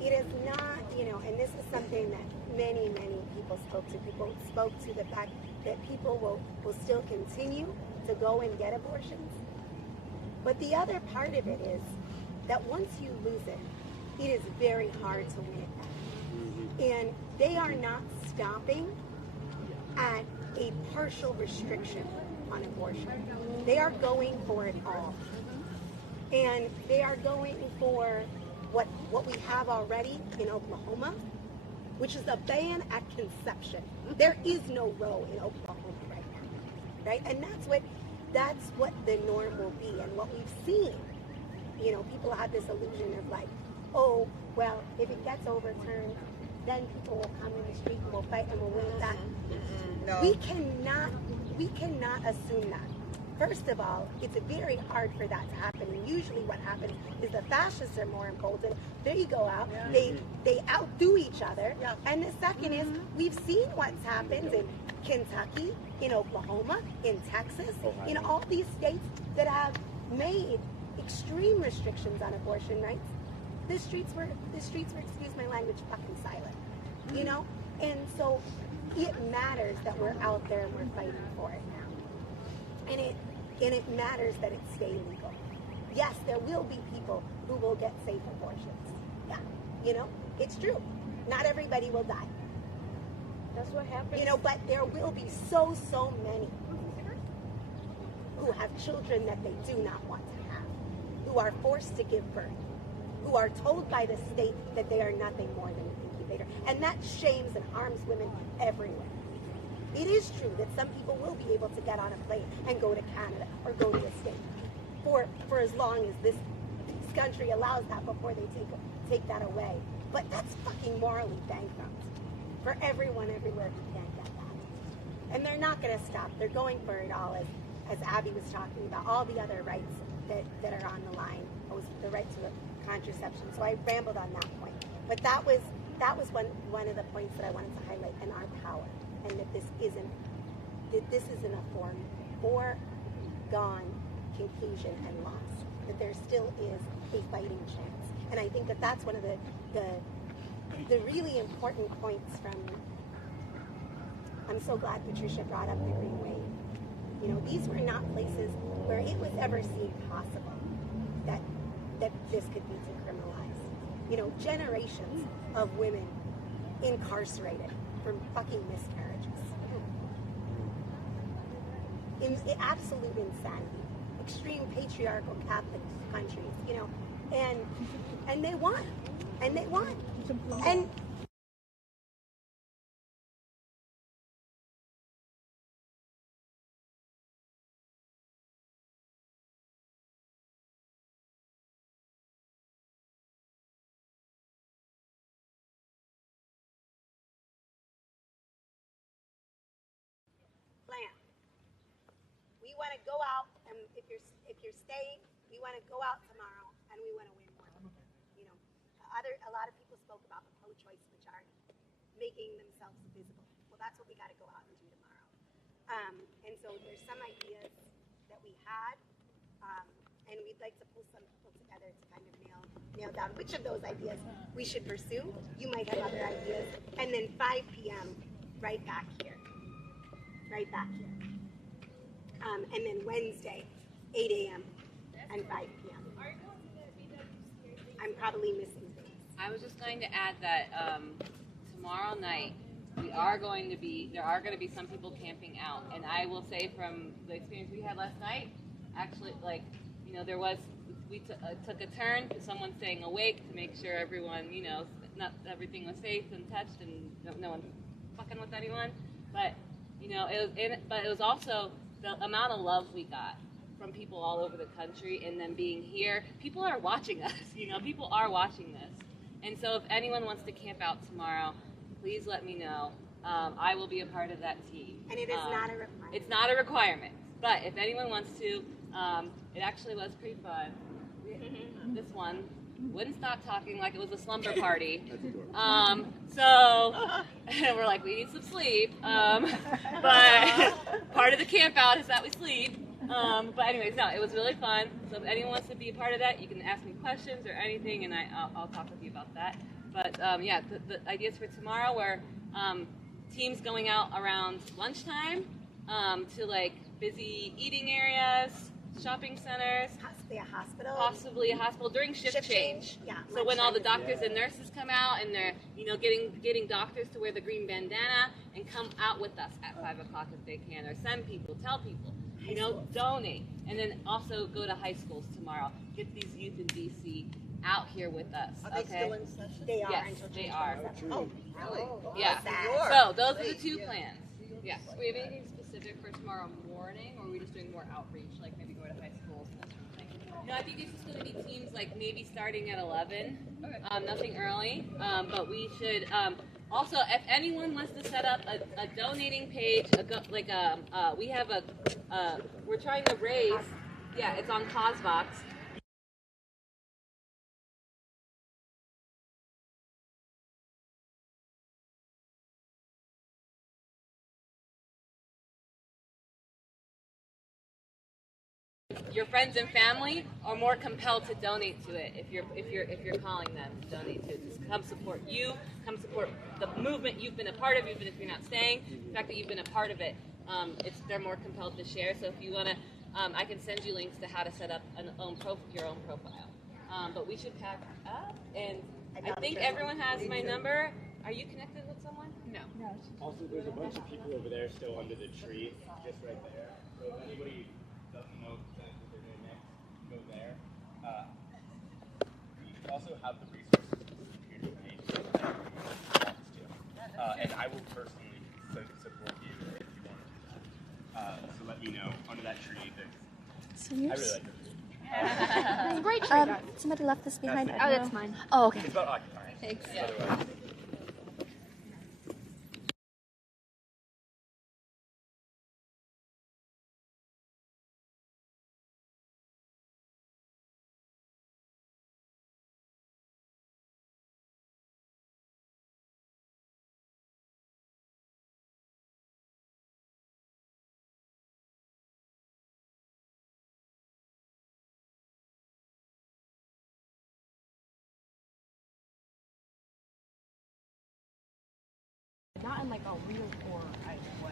it is not, and this is something that many people spoke to. People spoke to the fact that people will still continue to go and get abortions. But the other part of it is that once you lose it, it is very hard to win it back. And they are not stopping at a partial restriction on abortion. They are going for it all. And they are going for what we have already in Oklahoma, which is a ban at conception. There is no Roe in Oklahoma right now, right? And that's what the norm will be. And what we've seen, people have this illusion of like, oh, well, if it gets overturned, then people will come in the street and we'll fight and we'll win it back. No. We cannot assume that. First of all, it's very hard for that to happen. And usually what happens is the fascists are more emboldened. They go out, they outdo each other. Yeah. And the second is, we've seen what's happened in Kentucky, in Oklahoma, in Texas, in all these states that have made extreme restrictions on abortion rights. The streets were, excuse my language, fucking silent. And so it matters that we're out there and we're fighting for it now. And it matters that it stay legal. Yes, there will be people who will get safe abortions. Yeah, it's true. Not everybody will die. That's what happens. But there will be so many who have children that they do not want to have, who are forced to give birth, who are told by the state that they are nothing more than an incubator. And that shames and harms women everywhere. It is true that some people will be able to get on a plane and go to Canada or go to a state for as long as this country allows that before they take that away. But that's fucking morally bankrupt for everyone everywhere who can't get that. And they're not going to stop. They're going for it all, as Abby was talking about, all the other rights that are on the line, the right to contraception. So I rambled on that point. But that was one of the points that I wanted to highlight, and our power. And that this isn't a forum for foregone conclusion and loss, that there still is a fighting chance. And I think that that's one of the really important points from, I'm so glad Patricia brought up the Green Wave. You know, these were not places where it was ever seen possible that this could be decriminalized. You know, generations of women incarcerated for fucking miscarriages. In absolute insanity. Extreme patriarchal Catholic countries, you know, and they won. And they won. And plan. We want to go out, and if you're staying, we want to go out tomorrow, and we want to win more. You know, a lot of people spoke about the pro-choice majority making themselves visible. Well, that's what we got to go out and do tomorrow. And so there's some ideas that we had, and we'd like to pull some people together to kind of nail down which of those ideas we should pursue. You might have other ideas, and then 5 p.m. right back here. Right back here. And then Wednesday, 8 a.m. and 5 p.m. I'm probably missing things. I was just going to add that tomorrow night there are going to be some people camping out, and I will say from the experience we had last night, actually, like, you know, we took a turn to someone staying awake to make sure everyone, you know, not everything was safe and touched and no one fucking with anyone, but you know, it was also the amount of love we got from people all over the country, and then being here, people are watching us, you know, people are watching this. And so if anyone wants to camp out tomorrow, please let me know. I will be a part of that team. And it is not a requirement. It's not a requirement, but if anyone wants to, it actually was pretty fun. This one wouldn't stop talking like it was a slumber party. So we're like, we need some sleep. But part of the camp out is that we sleep. But anyways, no, it was really fun. So if anyone wants to be a part of that, you can ask me questions or anything, and I'll talk with you about that. But yeah, the ideas for tomorrow were teams going out around lunchtime to like busy eating areas, shopping centers, possibly a hospital during shift change. Yeah. So when all the doctors and nurses come out and they're, you know, getting doctors to wear the green bandana and come out with us at 5 o'clock if they can, or send people, tell people, you know, donate, and then also go to high schools tomorrow. Get these youth in DC out here with us. Are they still in session? They are. Yes, until they June are. 27th. Oh, really? Yeah. So those are the two plans. Yes. Do we have anything specific for tomorrow morning, or are we just doing more outreach, like maybe go to high schools and that sort of thing? No, I think it's just going to be teams like maybe starting at 11. Okay. Nothing early, but we should. Also, if anyone wants to set up a donating page, we have we're trying to raise. Yeah, it's on Cosvox. Your friends and family are more compelled to donate to it if you're calling them to donate to it. Just come support you, come support the movement you've been a part of, even if you're not staying. The fact that you've been a part of it, they're more compelled to share. So if you want to, I can send you links to how to set up your own profile. But we should pack up, and I think everyone has my number. Are you connected with someone? No. Also, there's a bunch of people over there still under the tree, just right there. So if anybody doesn't know what they're doing next, go there. We also have the resources to the computer page that everyone wants to. And I will personally support you if you want to do that. So let me know under that tree. I really like the tree. It's a great tree. Somebody left this behind. Oh, that's mine. Oh, okay. It's about occupying. Thanks. Otherwise. on like a real horror kind of way.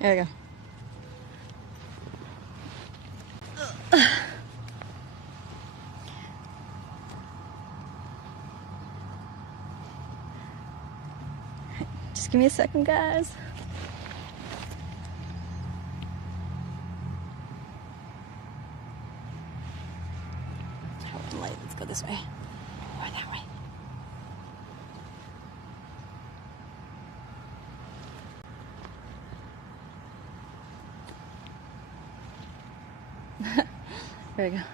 There we go. Just give me a second, guys. Light. Let's go this way. Or that way. There we go. So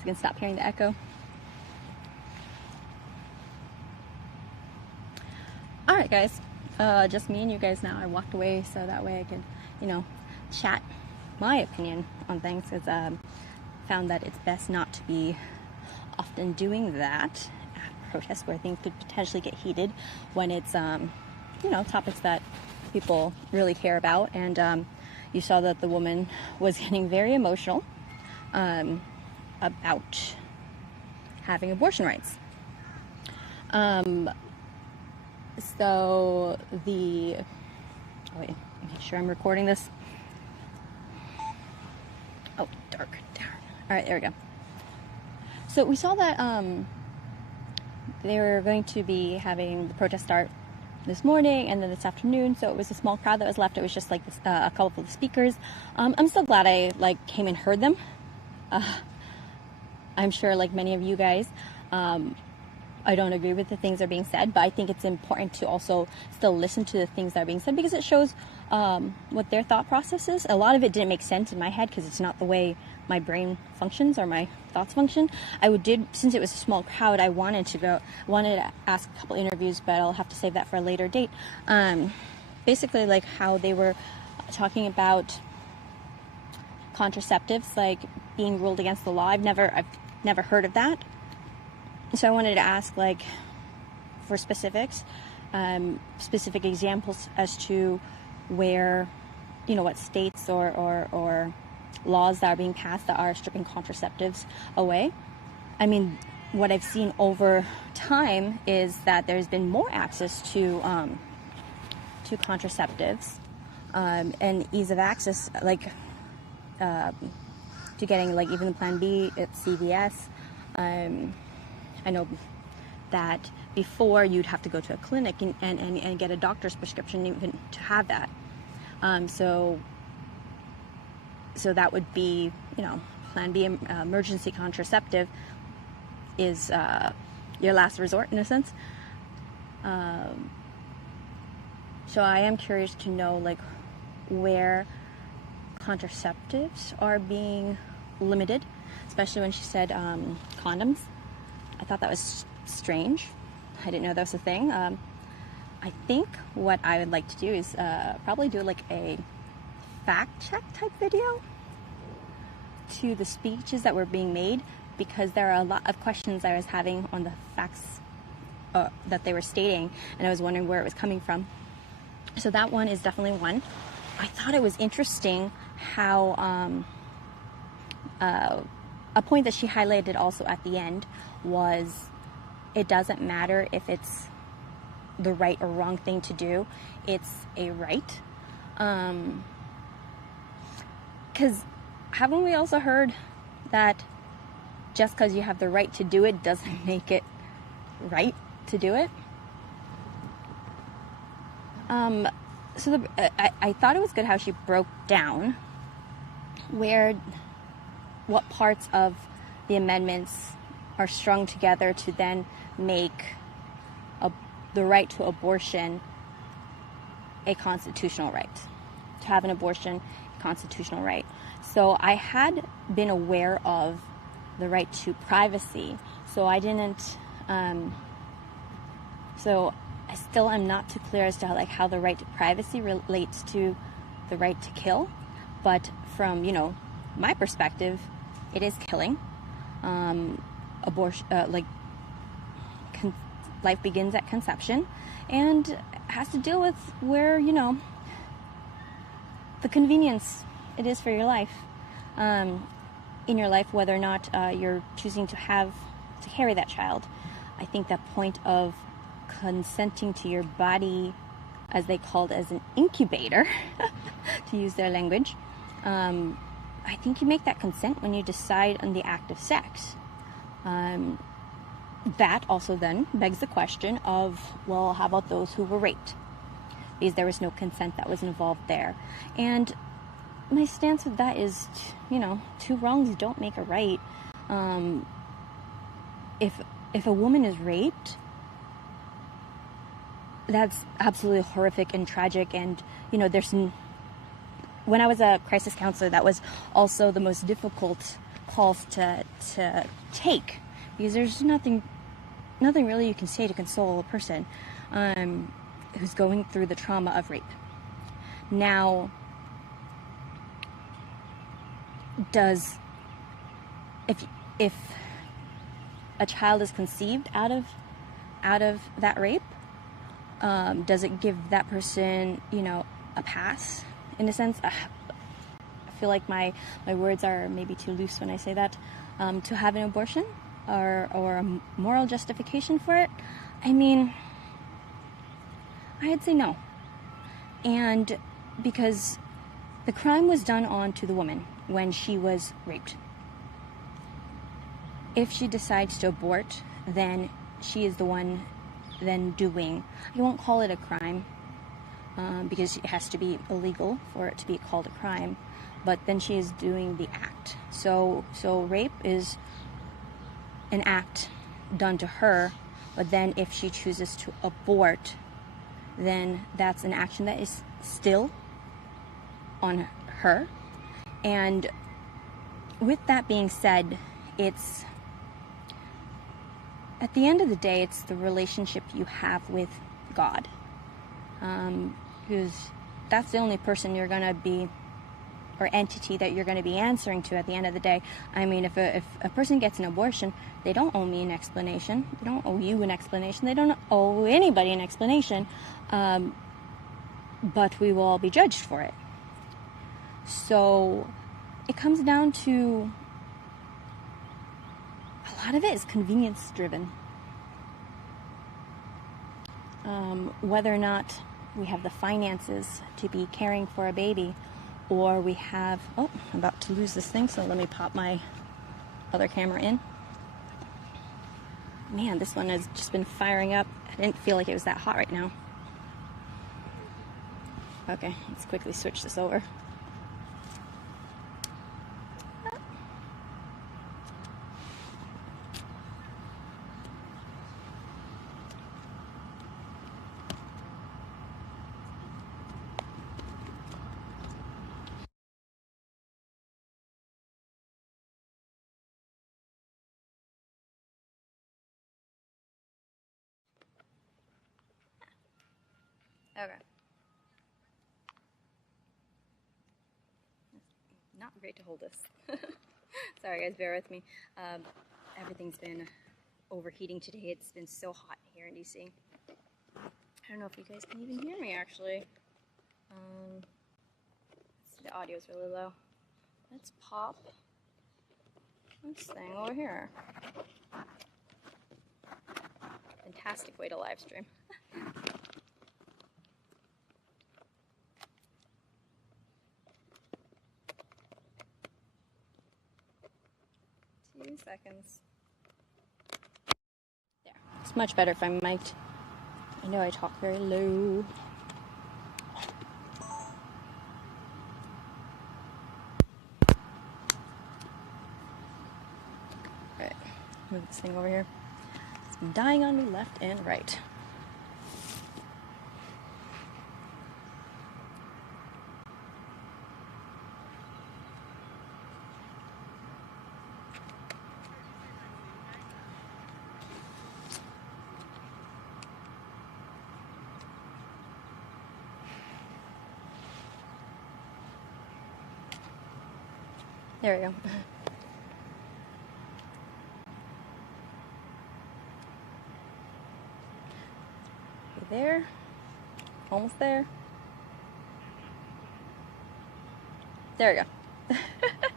you can stop hearing the echo. Alright guys, just me and you guys now. I walked away so that way I could, chat my opinion on things, because found that it's best not to be often doing that at protests where things could potentially get heated when it's, topics that people really care about. And you saw that the woman was getting very emotional about having abortion rights. So wait, make sure I'm recording this. Oh, dark. Darn. All right, there we go. So we saw that they were going to be having the protest start this morning and then this afternoon. So it was a small crowd that was left. It was just like a couple of the speakers. I'm so glad I came and heard them. I'm sure like many of you guys, I don't agree with the things that are being said, but I think it's important to also still listen to the things that are being said, because it shows what their thought process is. A lot of it didn't make sense in my head because it's not the way my brain functions or my thoughts function. Since it was a small crowd, I wanted to ask a couple interviews, but I'll have to save that for a later date. Basically, like how they were talking about contraceptives, like being ruled against the law. I've never heard of that. So I wanted to ask, like, for specifics, specific examples as to where, what states or laws that are being passed that are stripping contraceptives away. I mean, what I've seen over time is that there's been more access to contraceptives and ease of access, like to getting like even the Plan B at CVS. I know that before you'd have to go to a clinic and get a doctor's prescription even to have that. So that would be, Plan B emergency contraceptive is your last resort in a sense. So I am curious to know like where contraceptives are being limited, especially when she said condoms. I thought that was strange. I didn't know that was a thing. I think what I would like to do is probably do like a fact check type video to the speeches that were being made, because there are a lot of questions I was having on the facts that they were stating, and I was wondering where it was coming from. So that one is definitely one. I thought it was interesting how a point that she highlighted also at the end was it doesn't matter if it's the right or wrong thing to do, it's a right. Because haven't we also heard that just because you have the right to do it doesn't make it right to do it? So I thought it was good how she broke down what parts of the amendments are strung together to then make the right to abortion a constitutional right. To have an abortion, a constitutional right. So I had been aware of the right to privacy, so I didn't, so I still am not too clear as to how the right to privacy relates to the right to kill, but from, my perspective, it is killing. Abortion, life begins at conception, and has to deal with where, the convenience it is for your life, in your life, whether or not you're choosing to carry that child. I think that point of consenting to your body, as they called as an incubator, to use their language, I think you make that consent when you decide on the act of sex. That also then begs the question of, well, how about those who were raped? Because there was no consent that was involved there. And my stance with that is, two wrongs don't make a right. If a woman is raped, that's absolutely horrific and tragic. And, when I was a crisis counselor, that was also the most difficult calls to take, because there's nothing really you can say to console a person who's going through the trauma of rape. Now, if a child is conceived out of that rape, does it give that person, a pass in a sense? I feel like my words are maybe too loose when I say that. To have an abortion or a moral justification for it, I mean, I'd say no. And because the crime was done on to the woman when she was raped. If she decides to abort, then she is the one then doing, I won't call it a crime, because it has to be illegal for it to be called a crime, but then she is doing the act. So rape is an act done to her, but then if she chooses to abort, then that's an action that is still on her. And with that being said, it's, at the end of the day, it's the relationship you have with God. Because that's the only person you're going to be, or entity that you're going to be answering to at the end of the day. I mean, if a person gets an abortion, they don't owe me an explanation. They don't owe you an explanation. They don't owe anybody an explanation. But we will all be judged for it. So it comes down to, a lot of it is convenience driven. Whether or not we have the finances to be caring for a baby, or we have, I'm about to lose this thing, so let me pop my other camera in. Man, this one has just been firing up. I didn't feel like it was that hot right now. Okay, let's quickly switch this over. Okay. Not great to hold this. Sorry guys, bear with me. Everything's been overheating today. It's been so hot here in DC. I don't know if you guys can even hear me actually. The audio's really low. Let's pop this thing over here. Fantastic way to live stream. 2 seconds. There. It's much better if I'm mic'd. I know I talk very low. Alright, move this thing over here. It's been dying on me left and right. There we go. There. Almost there. There we go.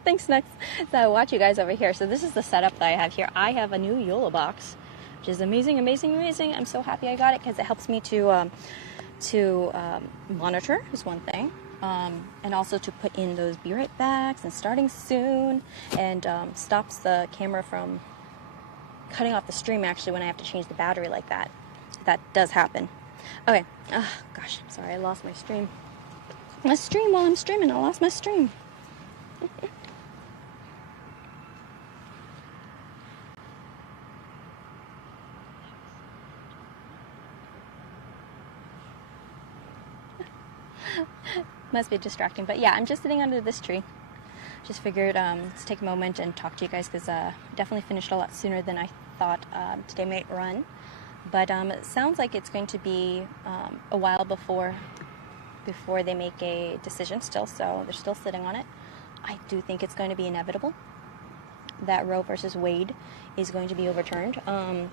Thanks, Next. So watch you guys over here. So this is the setup that I have here. I have a new YOLO box, which is amazing, amazing, amazing. I'm so happy I got it because it helps me to monitor is one thing. And also to put in those be right backs and starting soon, and stops the camera from cutting off the stream actually when I have to change the battery like that. That does happen. Okay. Gosh, I'm sorry, I lost my stream. My stream while I'm streaming, I lost my stream. Must be distracting, but yeah, I'm just sitting under this tree. Just figured let's take a moment and talk to you guys because definitely finished a lot sooner than I thought today might run. But it sounds like it's going to be a while before they make a decision still, so they're still sitting on it. I do think it's going to be inevitable that Roe versus Wade is going to be overturned. I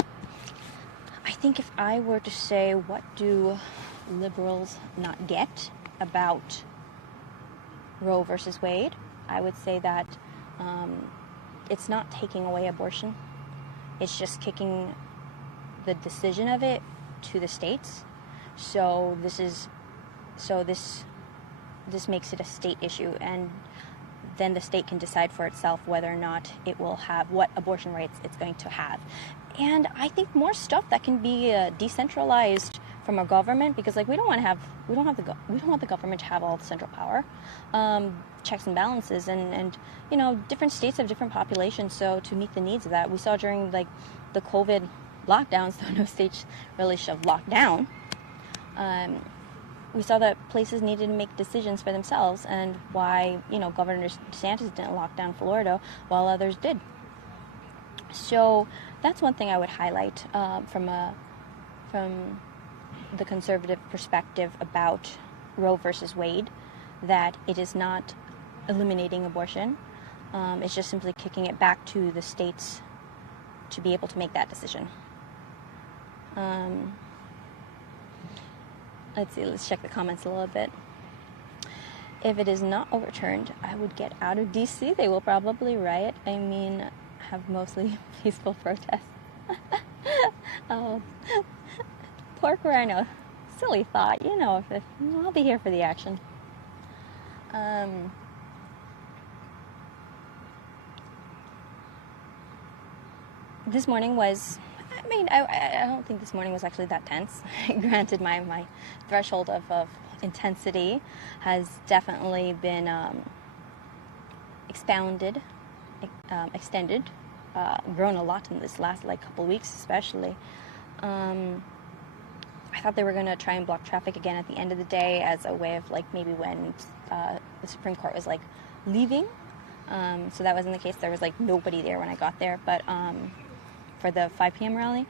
think if I were to say what do liberals not get about Roe versus Wade, I would say that it's not taking away abortion. It's just kicking the decision of it to the states. So this makes it a state issue, and then the state can decide for itself whether or not it will have what abortion rights it's going to have. And I think more stuff that can be decentralized from our government, because like we don't want the government to have all the central power. Checks and balances, and you know, different states have different populations, so to meet the needs of that, we saw during like the COVID lockdowns, though no states really shoved lockdown, we saw that places needed to make decisions for themselves, and why, you know, Governor DeSantis didn't lock down Florida while others did. So that's one thing I would highlight from the conservative perspective about Roe versus Wade, that it is not eliminating abortion. It's just simply kicking it back to the states to be able to make that decision. Let's see, let's check the comments a little bit. If it is not overturned, I would get out of DC. They will probably riot. I mean, have mostly peaceful protests. Oh, pork rhino. Silly thought, you know, if I'll be here for the action. This morning was, I mean, I don't think this morning was actually that tense. Granted, my threshold of intensity has definitely been extended, grown a lot in this last like couple weeks, especially. I thought they were going to try and block traffic again at the end of the day as a way of like maybe when the Supreme Court was like leaving. So that wasn't the case. There was like nobody there when I got there, but for the 5 p.m. rally.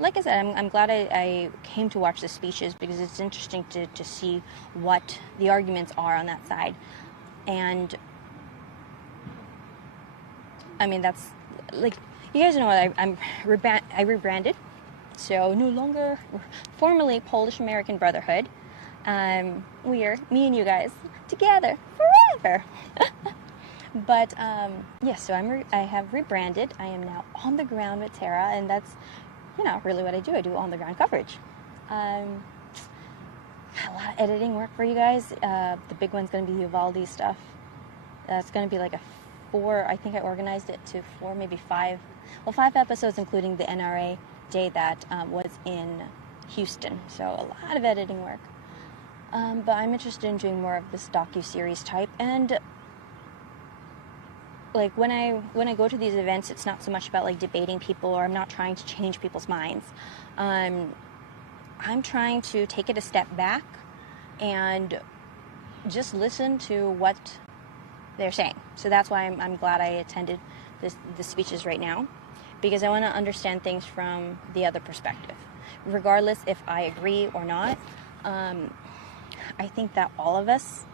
like I said, I'm glad I came to watch the speeches because it's interesting to see what the arguments are on that side. And I mean, that's like, you guys know I rebranded, so no longer formerly Polish American Brotherhood. We are, me and you guys, together forever. But yes, so I have rebranded. I am now on the ground with Tara, and that's, you know, really what I do. I do on the ground coverage. A lot of editing work for you guys. The big one's going to be the Uvalde stuff. It's going to be like a 4, I think I organized it to 4, maybe 5, well, 5 episodes, including the NRA day that was in Houston. So a lot of editing work. But I'm interested in doing more of this docu-series type. And like when I go to these events, it's not so much about like debating people, or I'm not trying to change people's minds. I'm trying to take it a step back and just listen to what they're saying. So that's why I'm glad I attended the speeches right now, because I want to understand things from the other perspective, regardless if I agree or not. I think that all of us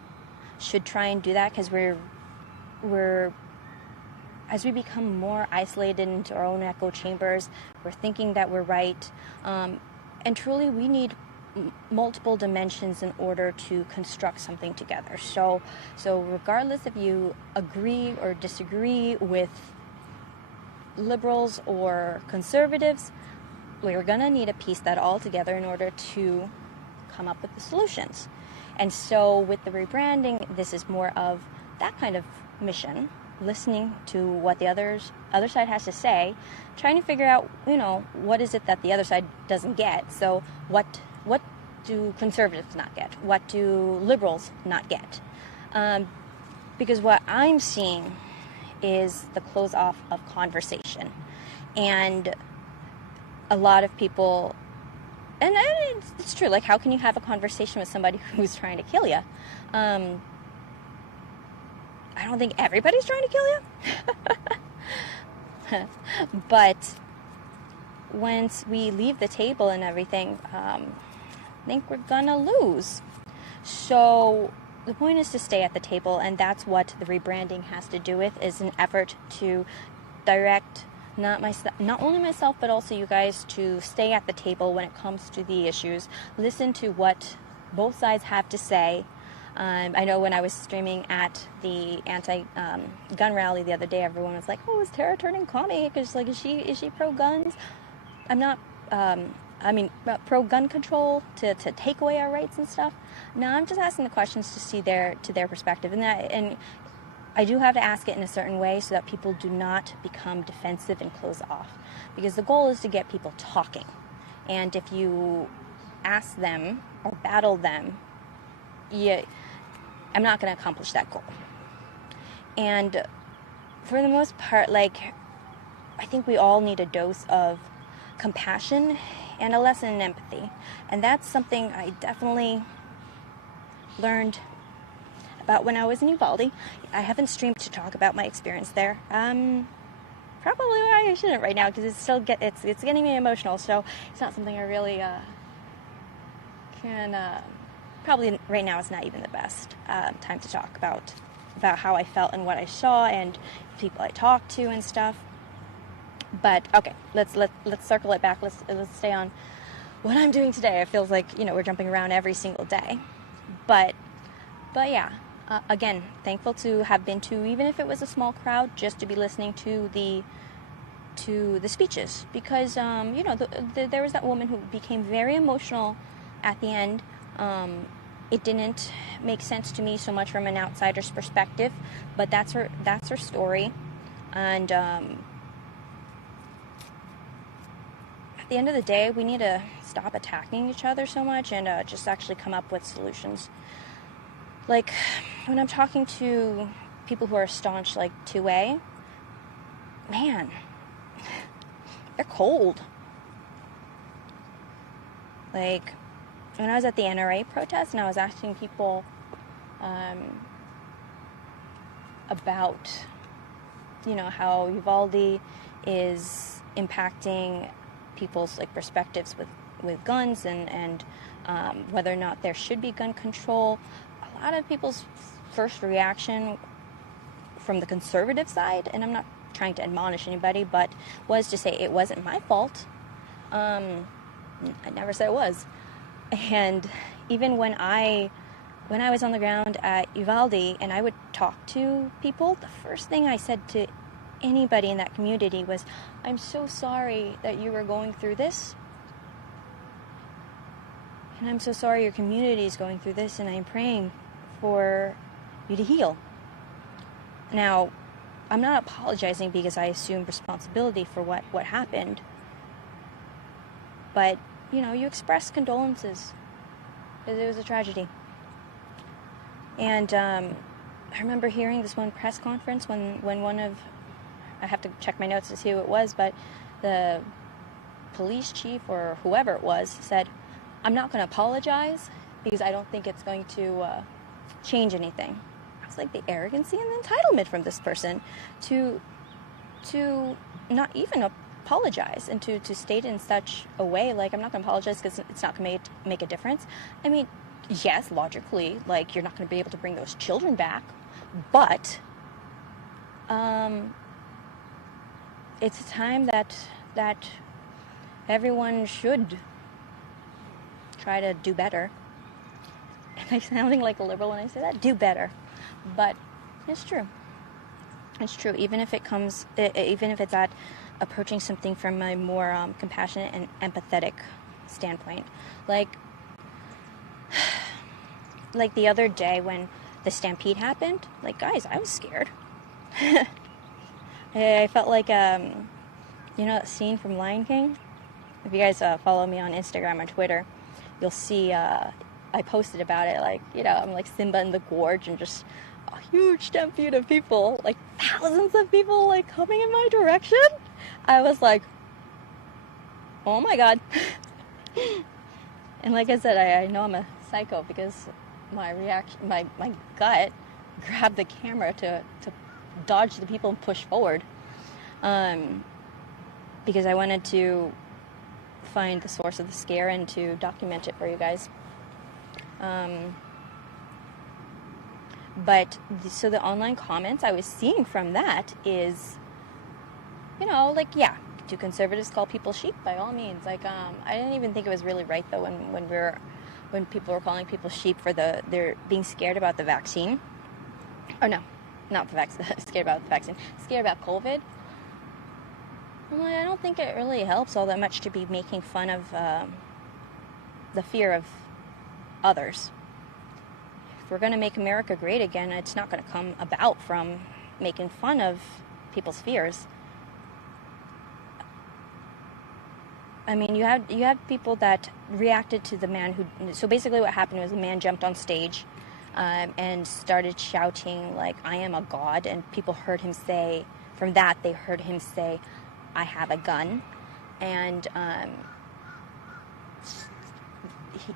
should try and do that, because we're as we become more isolated into our own echo chambers, we're thinking that we're right, and truly we need multiple dimensions in order to construct something together. So regardless if you agree or disagree with liberals or conservatives, we're gonna need to piece that all together in order to come up with the solutions. And so with the rebranding, this is more of that kind of mission, listening to what the other side has to say, trying to figure out, you know, what is it that the other side doesn't get. So what do conservatives not get? What do liberals not get? Because what I'm seeing is the close off of conversation. And a lot of people, and it's true, like, how can you have a conversation with somebody who's trying to kill you? I don't think everybody's trying to kill you. But once we leave the table and everything, I think we're gonna lose. So the point is to stay at the table, and that's what the rebranding has to do with, is an effort to direct not only myself, but also you guys, to stay at the table when it comes to the issues, listen to what both sides have to say. I know when I was streaming at the anti-gun rally the other day, everyone was like, "Oh, is Tara turning commie? Because, like, is she pro-guns?" I'm not. Pro-gun control to take away our rights and stuff. No, I'm just asking the questions to see their perspective, and I do have to ask it in a certain way so that people do not become defensive and close off, because the goal is to get people talking. And if you ask them or battle them, I'm not going to accomplish that goal. And for the most part, like, I think we all need a dose of compassion and a lesson in empathy. And that's something I definitely learned about when I was in Uvalde. I haven't streamed to talk about my experience there. Probably why I shouldn't right now, because it's getting me emotional. So it's not something I really can. Probably right now is not even the best time to talk about how I felt and what I saw and people I talked to and stuff. But okay, let's circle it back. Let's stay on what I'm doing today. It feels like, we're jumping around every single day, but yeah. Again, thankful to have been to, even if it was a small crowd, just to be listening to the speeches, because there was that woman who became very emotional at the end. It didn't make sense to me so much from an outsider's perspective, but that's her story. And at the end of the day, we need to stop attacking each other so much and just actually come up with solutions. Like, when I'm talking to people who are staunch, like 2A, man, they're cold. Like, when I was at the NRA protest and I was asking people about, how Uvalde is impacting people's like perspectives with guns and whether or not there should be gun control. A lot of people's first reaction from the conservative side, and I'm not trying to admonish anybody, but was to say it wasn't my fault. I never said it was. And even when I was on the ground at Uvalde and I would talk to people, the first thing I said to anybody in that community was, I'm so sorry that you were going through this. And I'm so sorry your community is going through this, and I'm praying for you to heal. Now, I'm not apologizing because I assume responsibility for what happened. But, you know, you express condolences because it was a tragedy. And I remember hearing this one press conference when one of, I have to check my notes to see who it was, but the police chief or whoever it was said, I'm not going to apologize because I don't think it's going to change anything. I was like, the arrogancy and the entitlement from this person to not even apologize and to state in such a way, like, I'm not going to apologize because it's not going to make a difference. I mean, yes, logically, like, you're not going to be able to bring those children back, but it's a time that everyone should try to do better. Am I sounding like a liberal when I say that? Do better. But it's true. It's true. Even if it's at approaching something from a more compassionate and empathetic standpoint. Like the other day when the stampede happened, like, guys, I was scared. I felt like, you know that scene from Lion King? If you guys follow me on Instagram or Twitter, you'll see I posted about it, like, you know, I'm like Simba in the gorge and just a huge stampede of people, like thousands of people, like, coming in my direction. I was like, oh my God. And like I said, I know I'm a psycho because my reaction, my gut grabbed the camera to dodge the people and push forward, because I wanted to find the source of the scare and to document it for you guys. But so the online comments I was seeing from that is, you know, like, yeah, do conservatives call people sheep? By all means. Like, I didn't even think it was really right though when people were calling people sheep for they're being scared about the vaccine. Oh no, not the vaccine. Scared about the vaccine. Scared about COVID. I'm like, I don't think it really helps all that much to be making fun of the fear of others. If we're going to make America great again, it's not going to come about from making fun of people's fears. I mean, you have people that reacted to the man who... So basically what happened was the man jumped on stage and started shouting, like, I am a god, and people heard him say... From that, they heard him say, I have a gun, and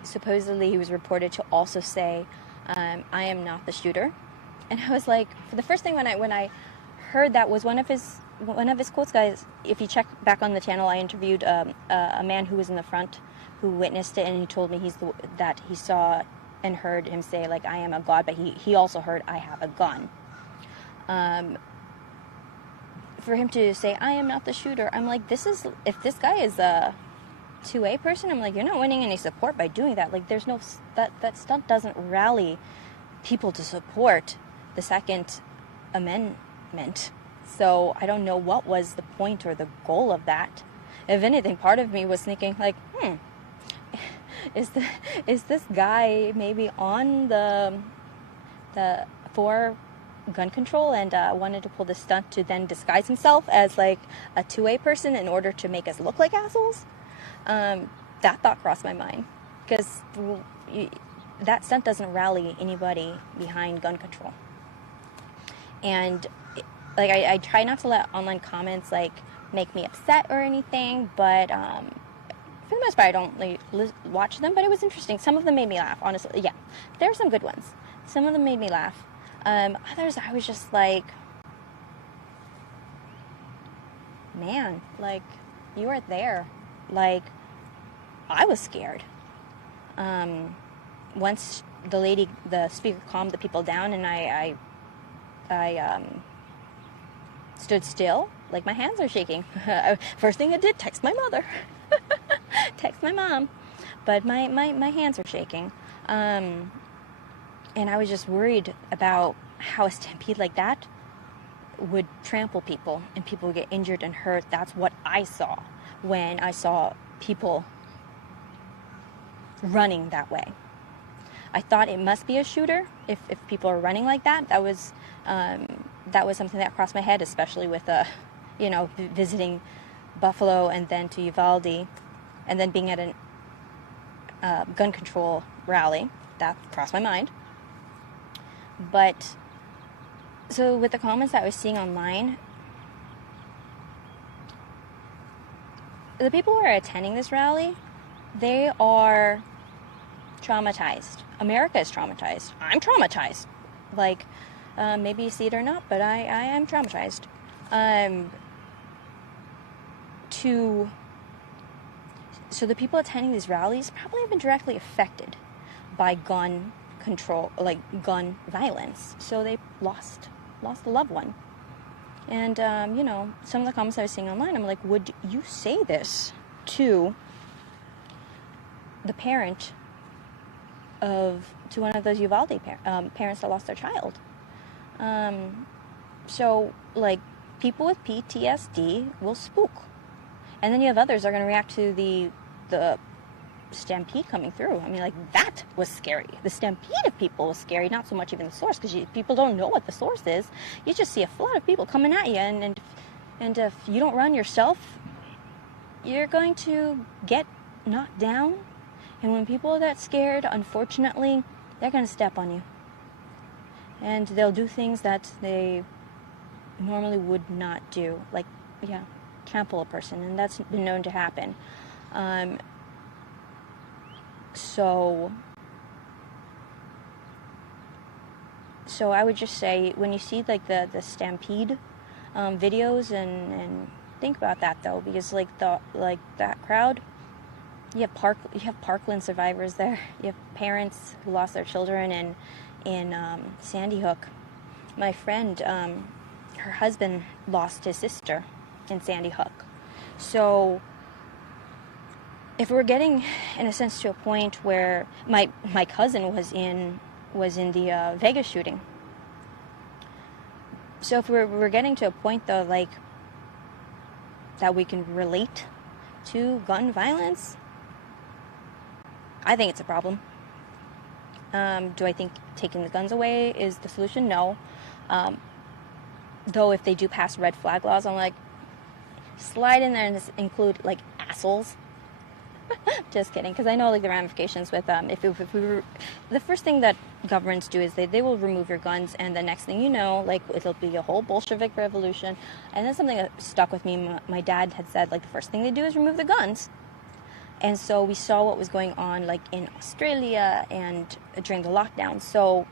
supposedly he was reported to also say, I am not the shooter. And I was like, for the first thing when I heard that was one of his quotes, guys. If you check back on the channel, I interviewed a man who was in the front who witnessed it, and he told me that he saw and heard him say, like, I am a god, but he also heard, I have a gun. For him to say, I am not the shooter, I'm like, if this guy is a 2A person, I'm like, you're not winning any support by doing that. Like, there's no, that stunt doesn't rally people to support the Second Amendment. So I don't know what was the point or the goal of that. If anything, part of me was thinking, like, is this guy maybe on the for gun control and wanted to pull this stunt to then disguise himself as, like, a 2A person in order to make us look like assholes? That thought crossed my mind, because that stunt doesn't rally anybody behind gun control. And like, I try not to let online comments, like, make me upset or anything, but for the most part I don't, like, watch them. But it was interesting. Some of them made me laugh, honestly. Yeah, there are some good ones. Some of them made me laugh. Others I was just like, man, like, you are there. Like, I was scared. Once the speaker calmed the people down, and I stood still, like my hands are shaking. First thing I did, text my mother, text my mom, but my hands are shaking. And I was just worried about how a stampede like that would trample people, and people would get injured and hurt. That's what I saw when I saw people running that way. I thought it must be a shooter if people are running like that. That was something that crossed my head, especially with visiting Buffalo and then to Uvalde, and then being at a gun control rally. That crossed my mind. But so with the comments that I was seeing online, the people who are attending this rally, they are traumatized. America is traumatized. I'm traumatized. Like, maybe you see it or not, but I am traumatized. So the people attending these rallies probably have been directly affected by gun control, like gun violence. So they lost a loved one. And, some of the comments I was seeing online, I'm like, would you say this to the parent to one of those Uvalde parents that lost their child? So, like, people with PTSD will spook. And then you have others that are going to react to the stampede coming through. I mean, like, that was scary. The stampede of people was scary, not so much even the source, because people don't know what the source is. You just see a flood of people coming at you, and if you don't run yourself, you're going to get knocked down. And when people are that scared, unfortunately, they're going to step on you. And they'll do things that they normally would not do. Like, trample a person, and that's been known to happen. So I would just say, when you see like the stampede videos, and think about that though, because that crowd, you have Parkland survivors there. You have parents who lost their children in Sandy Hook. My friend, her husband lost his sister in Sandy Hook. So if we're getting, in a sense, to a point where my cousin was in the Vegas shooting. So if we're getting to a point though, like, that we can relate to gun violence, I think it's a problem. Do I think taking the guns away is the solution? No. Though if they do pass red flag laws, I'm like, slide in there and just include like assholes. Just kidding, because I know like the ramifications with if we were, the first thing that governments do is they will remove your guns, and the next thing you know, like, it'll be a whole Bolshevik revolution. And that's something that stuck with me. My dad had said, like, the first thing they do is remove the guns. And so we saw what was going on, like, in Australia and during the lockdown. So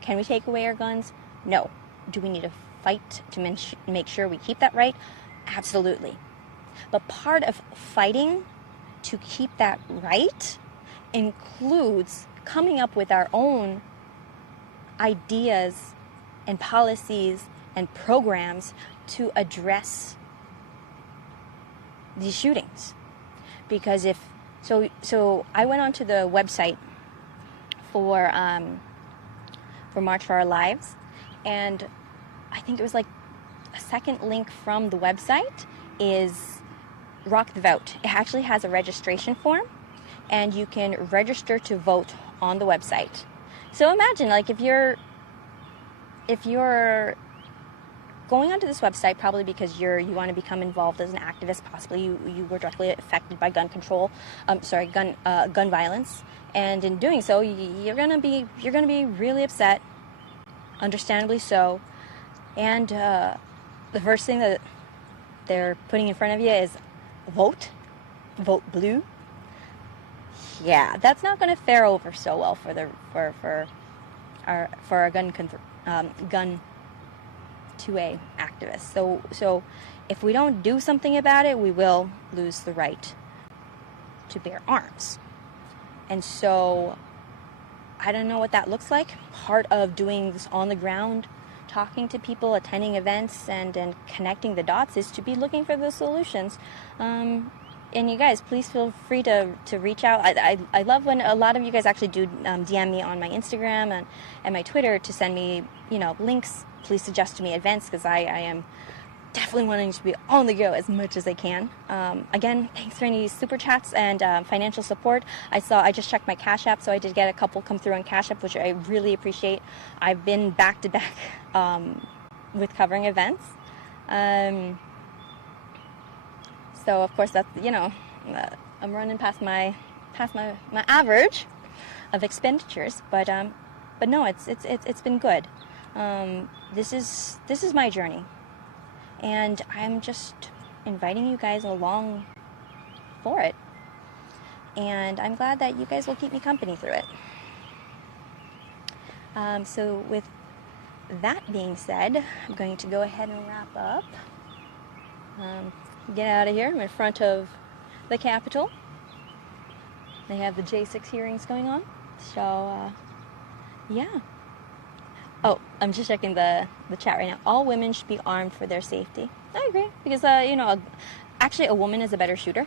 can we take away our guns? No. Do we need to fight to make sure we keep that right? Absolutely. But part of fighting to keep that right includes coming up with our own ideas and policies and programs to address these shootings. Because so I went onto the website for March for Our Lives, and I think it was like a second link from the website is Rock the Vote. It actually has a registration form, and you can register to vote on the website. So imagine, like, if you're going onto this website, probably because you want to become involved as an activist, possibly you were directly affected by gun violence, and in doing so, you're gonna be really upset, understandably so. And the first thing that they're putting in front of you is vote blue. Yeah, that's not going to fare over so well for our gun 2A activists. So if we don't do something about it, we will lose the right to bear arms. And so I don't know what that looks like. Part of doing this on the ground, talking to people, attending events, and connecting the dots is to be looking for those solutions. And you guys, please feel free to reach out. I love when a lot of you guys actually do DM me on my Instagram and my Twitter to send me, links. Please suggest to me events, because I am definitely wanting to be on the go as much as I can. Again, thanks for any super chats and financial support. I just checked my Cash App, so I did get a couple come through on Cash App, which I really appreciate. I've been back to back with covering events. So of course that's, I'm running past my average of expenditures, but no, it's been good. This is my journey, and I'm just inviting you guys along for it. And I'm glad that you guys will keep me company through it. So with that being said, I'm going to go ahead and wrap up. Get out of here. I'm in front of the Capitol. They have the J6 hearings going on. So, yeah. Oh, I'm just checking the chat right now. All women should be armed for their safety. I agree. Because, actually a woman is a better shooter.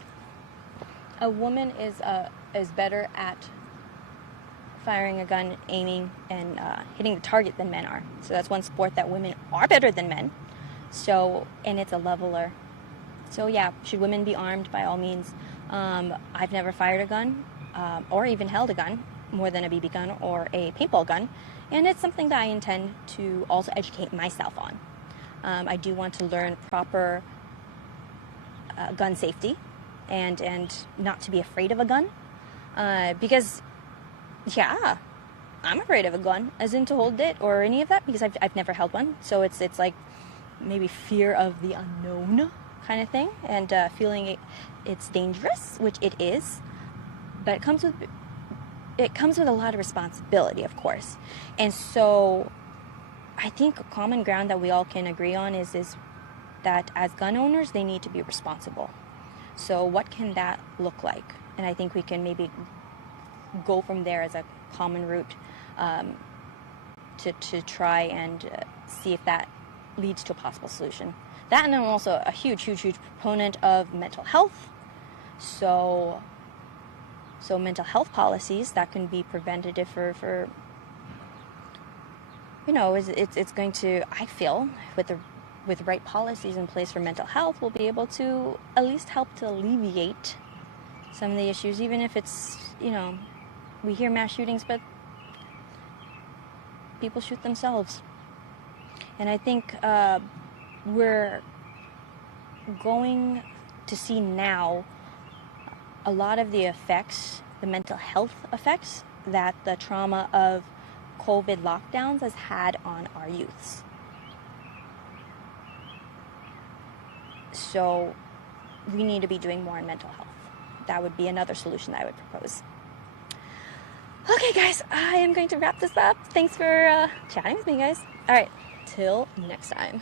A woman is better at firing a gun, aiming, and hitting the target than men are. So that's one sport that women are better than men. So, and it's a leveler. So yeah, should women be armed? By all means. I've never fired a gun or even held a gun, more than a BB gun or a paintball gun, and it's something that I intend to also educate myself on. I do want to learn proper gun safety and not to be afraid of a gun, because yeah, I'm afraid of a gun, as in to hold it or any of that, because I've never held one. So it's like maybe fear of the unknown kind of thing, and feeling it's dangerous, which it is, but it comes with a lot of responsibility, of course. And so I think a common ground that we all can agree on is that as gun owners, they need to be responsible. So what can that look like? And I think we can maybe go from there as a common route to try and see if that leads to a possible solution. That, and I'm also a huge proponent of mental health. So mental health policies that can be preventative for it's going to, I feel, with the right policies in place for mental health, we'll be able to at least help to alleviate some of the issues, even if it's, we hear mass shootings, but people shoot themselves. And I think we're going to see now a lot of the effects, the mental health effects that the trauma of COVID lockdowns has had on our youths. So we need to be doing more in mental health. That would be another solution that I would propose. Okay, guys, I am going to wrap this up. Thanks for chatting with me, guys. All right, till next time.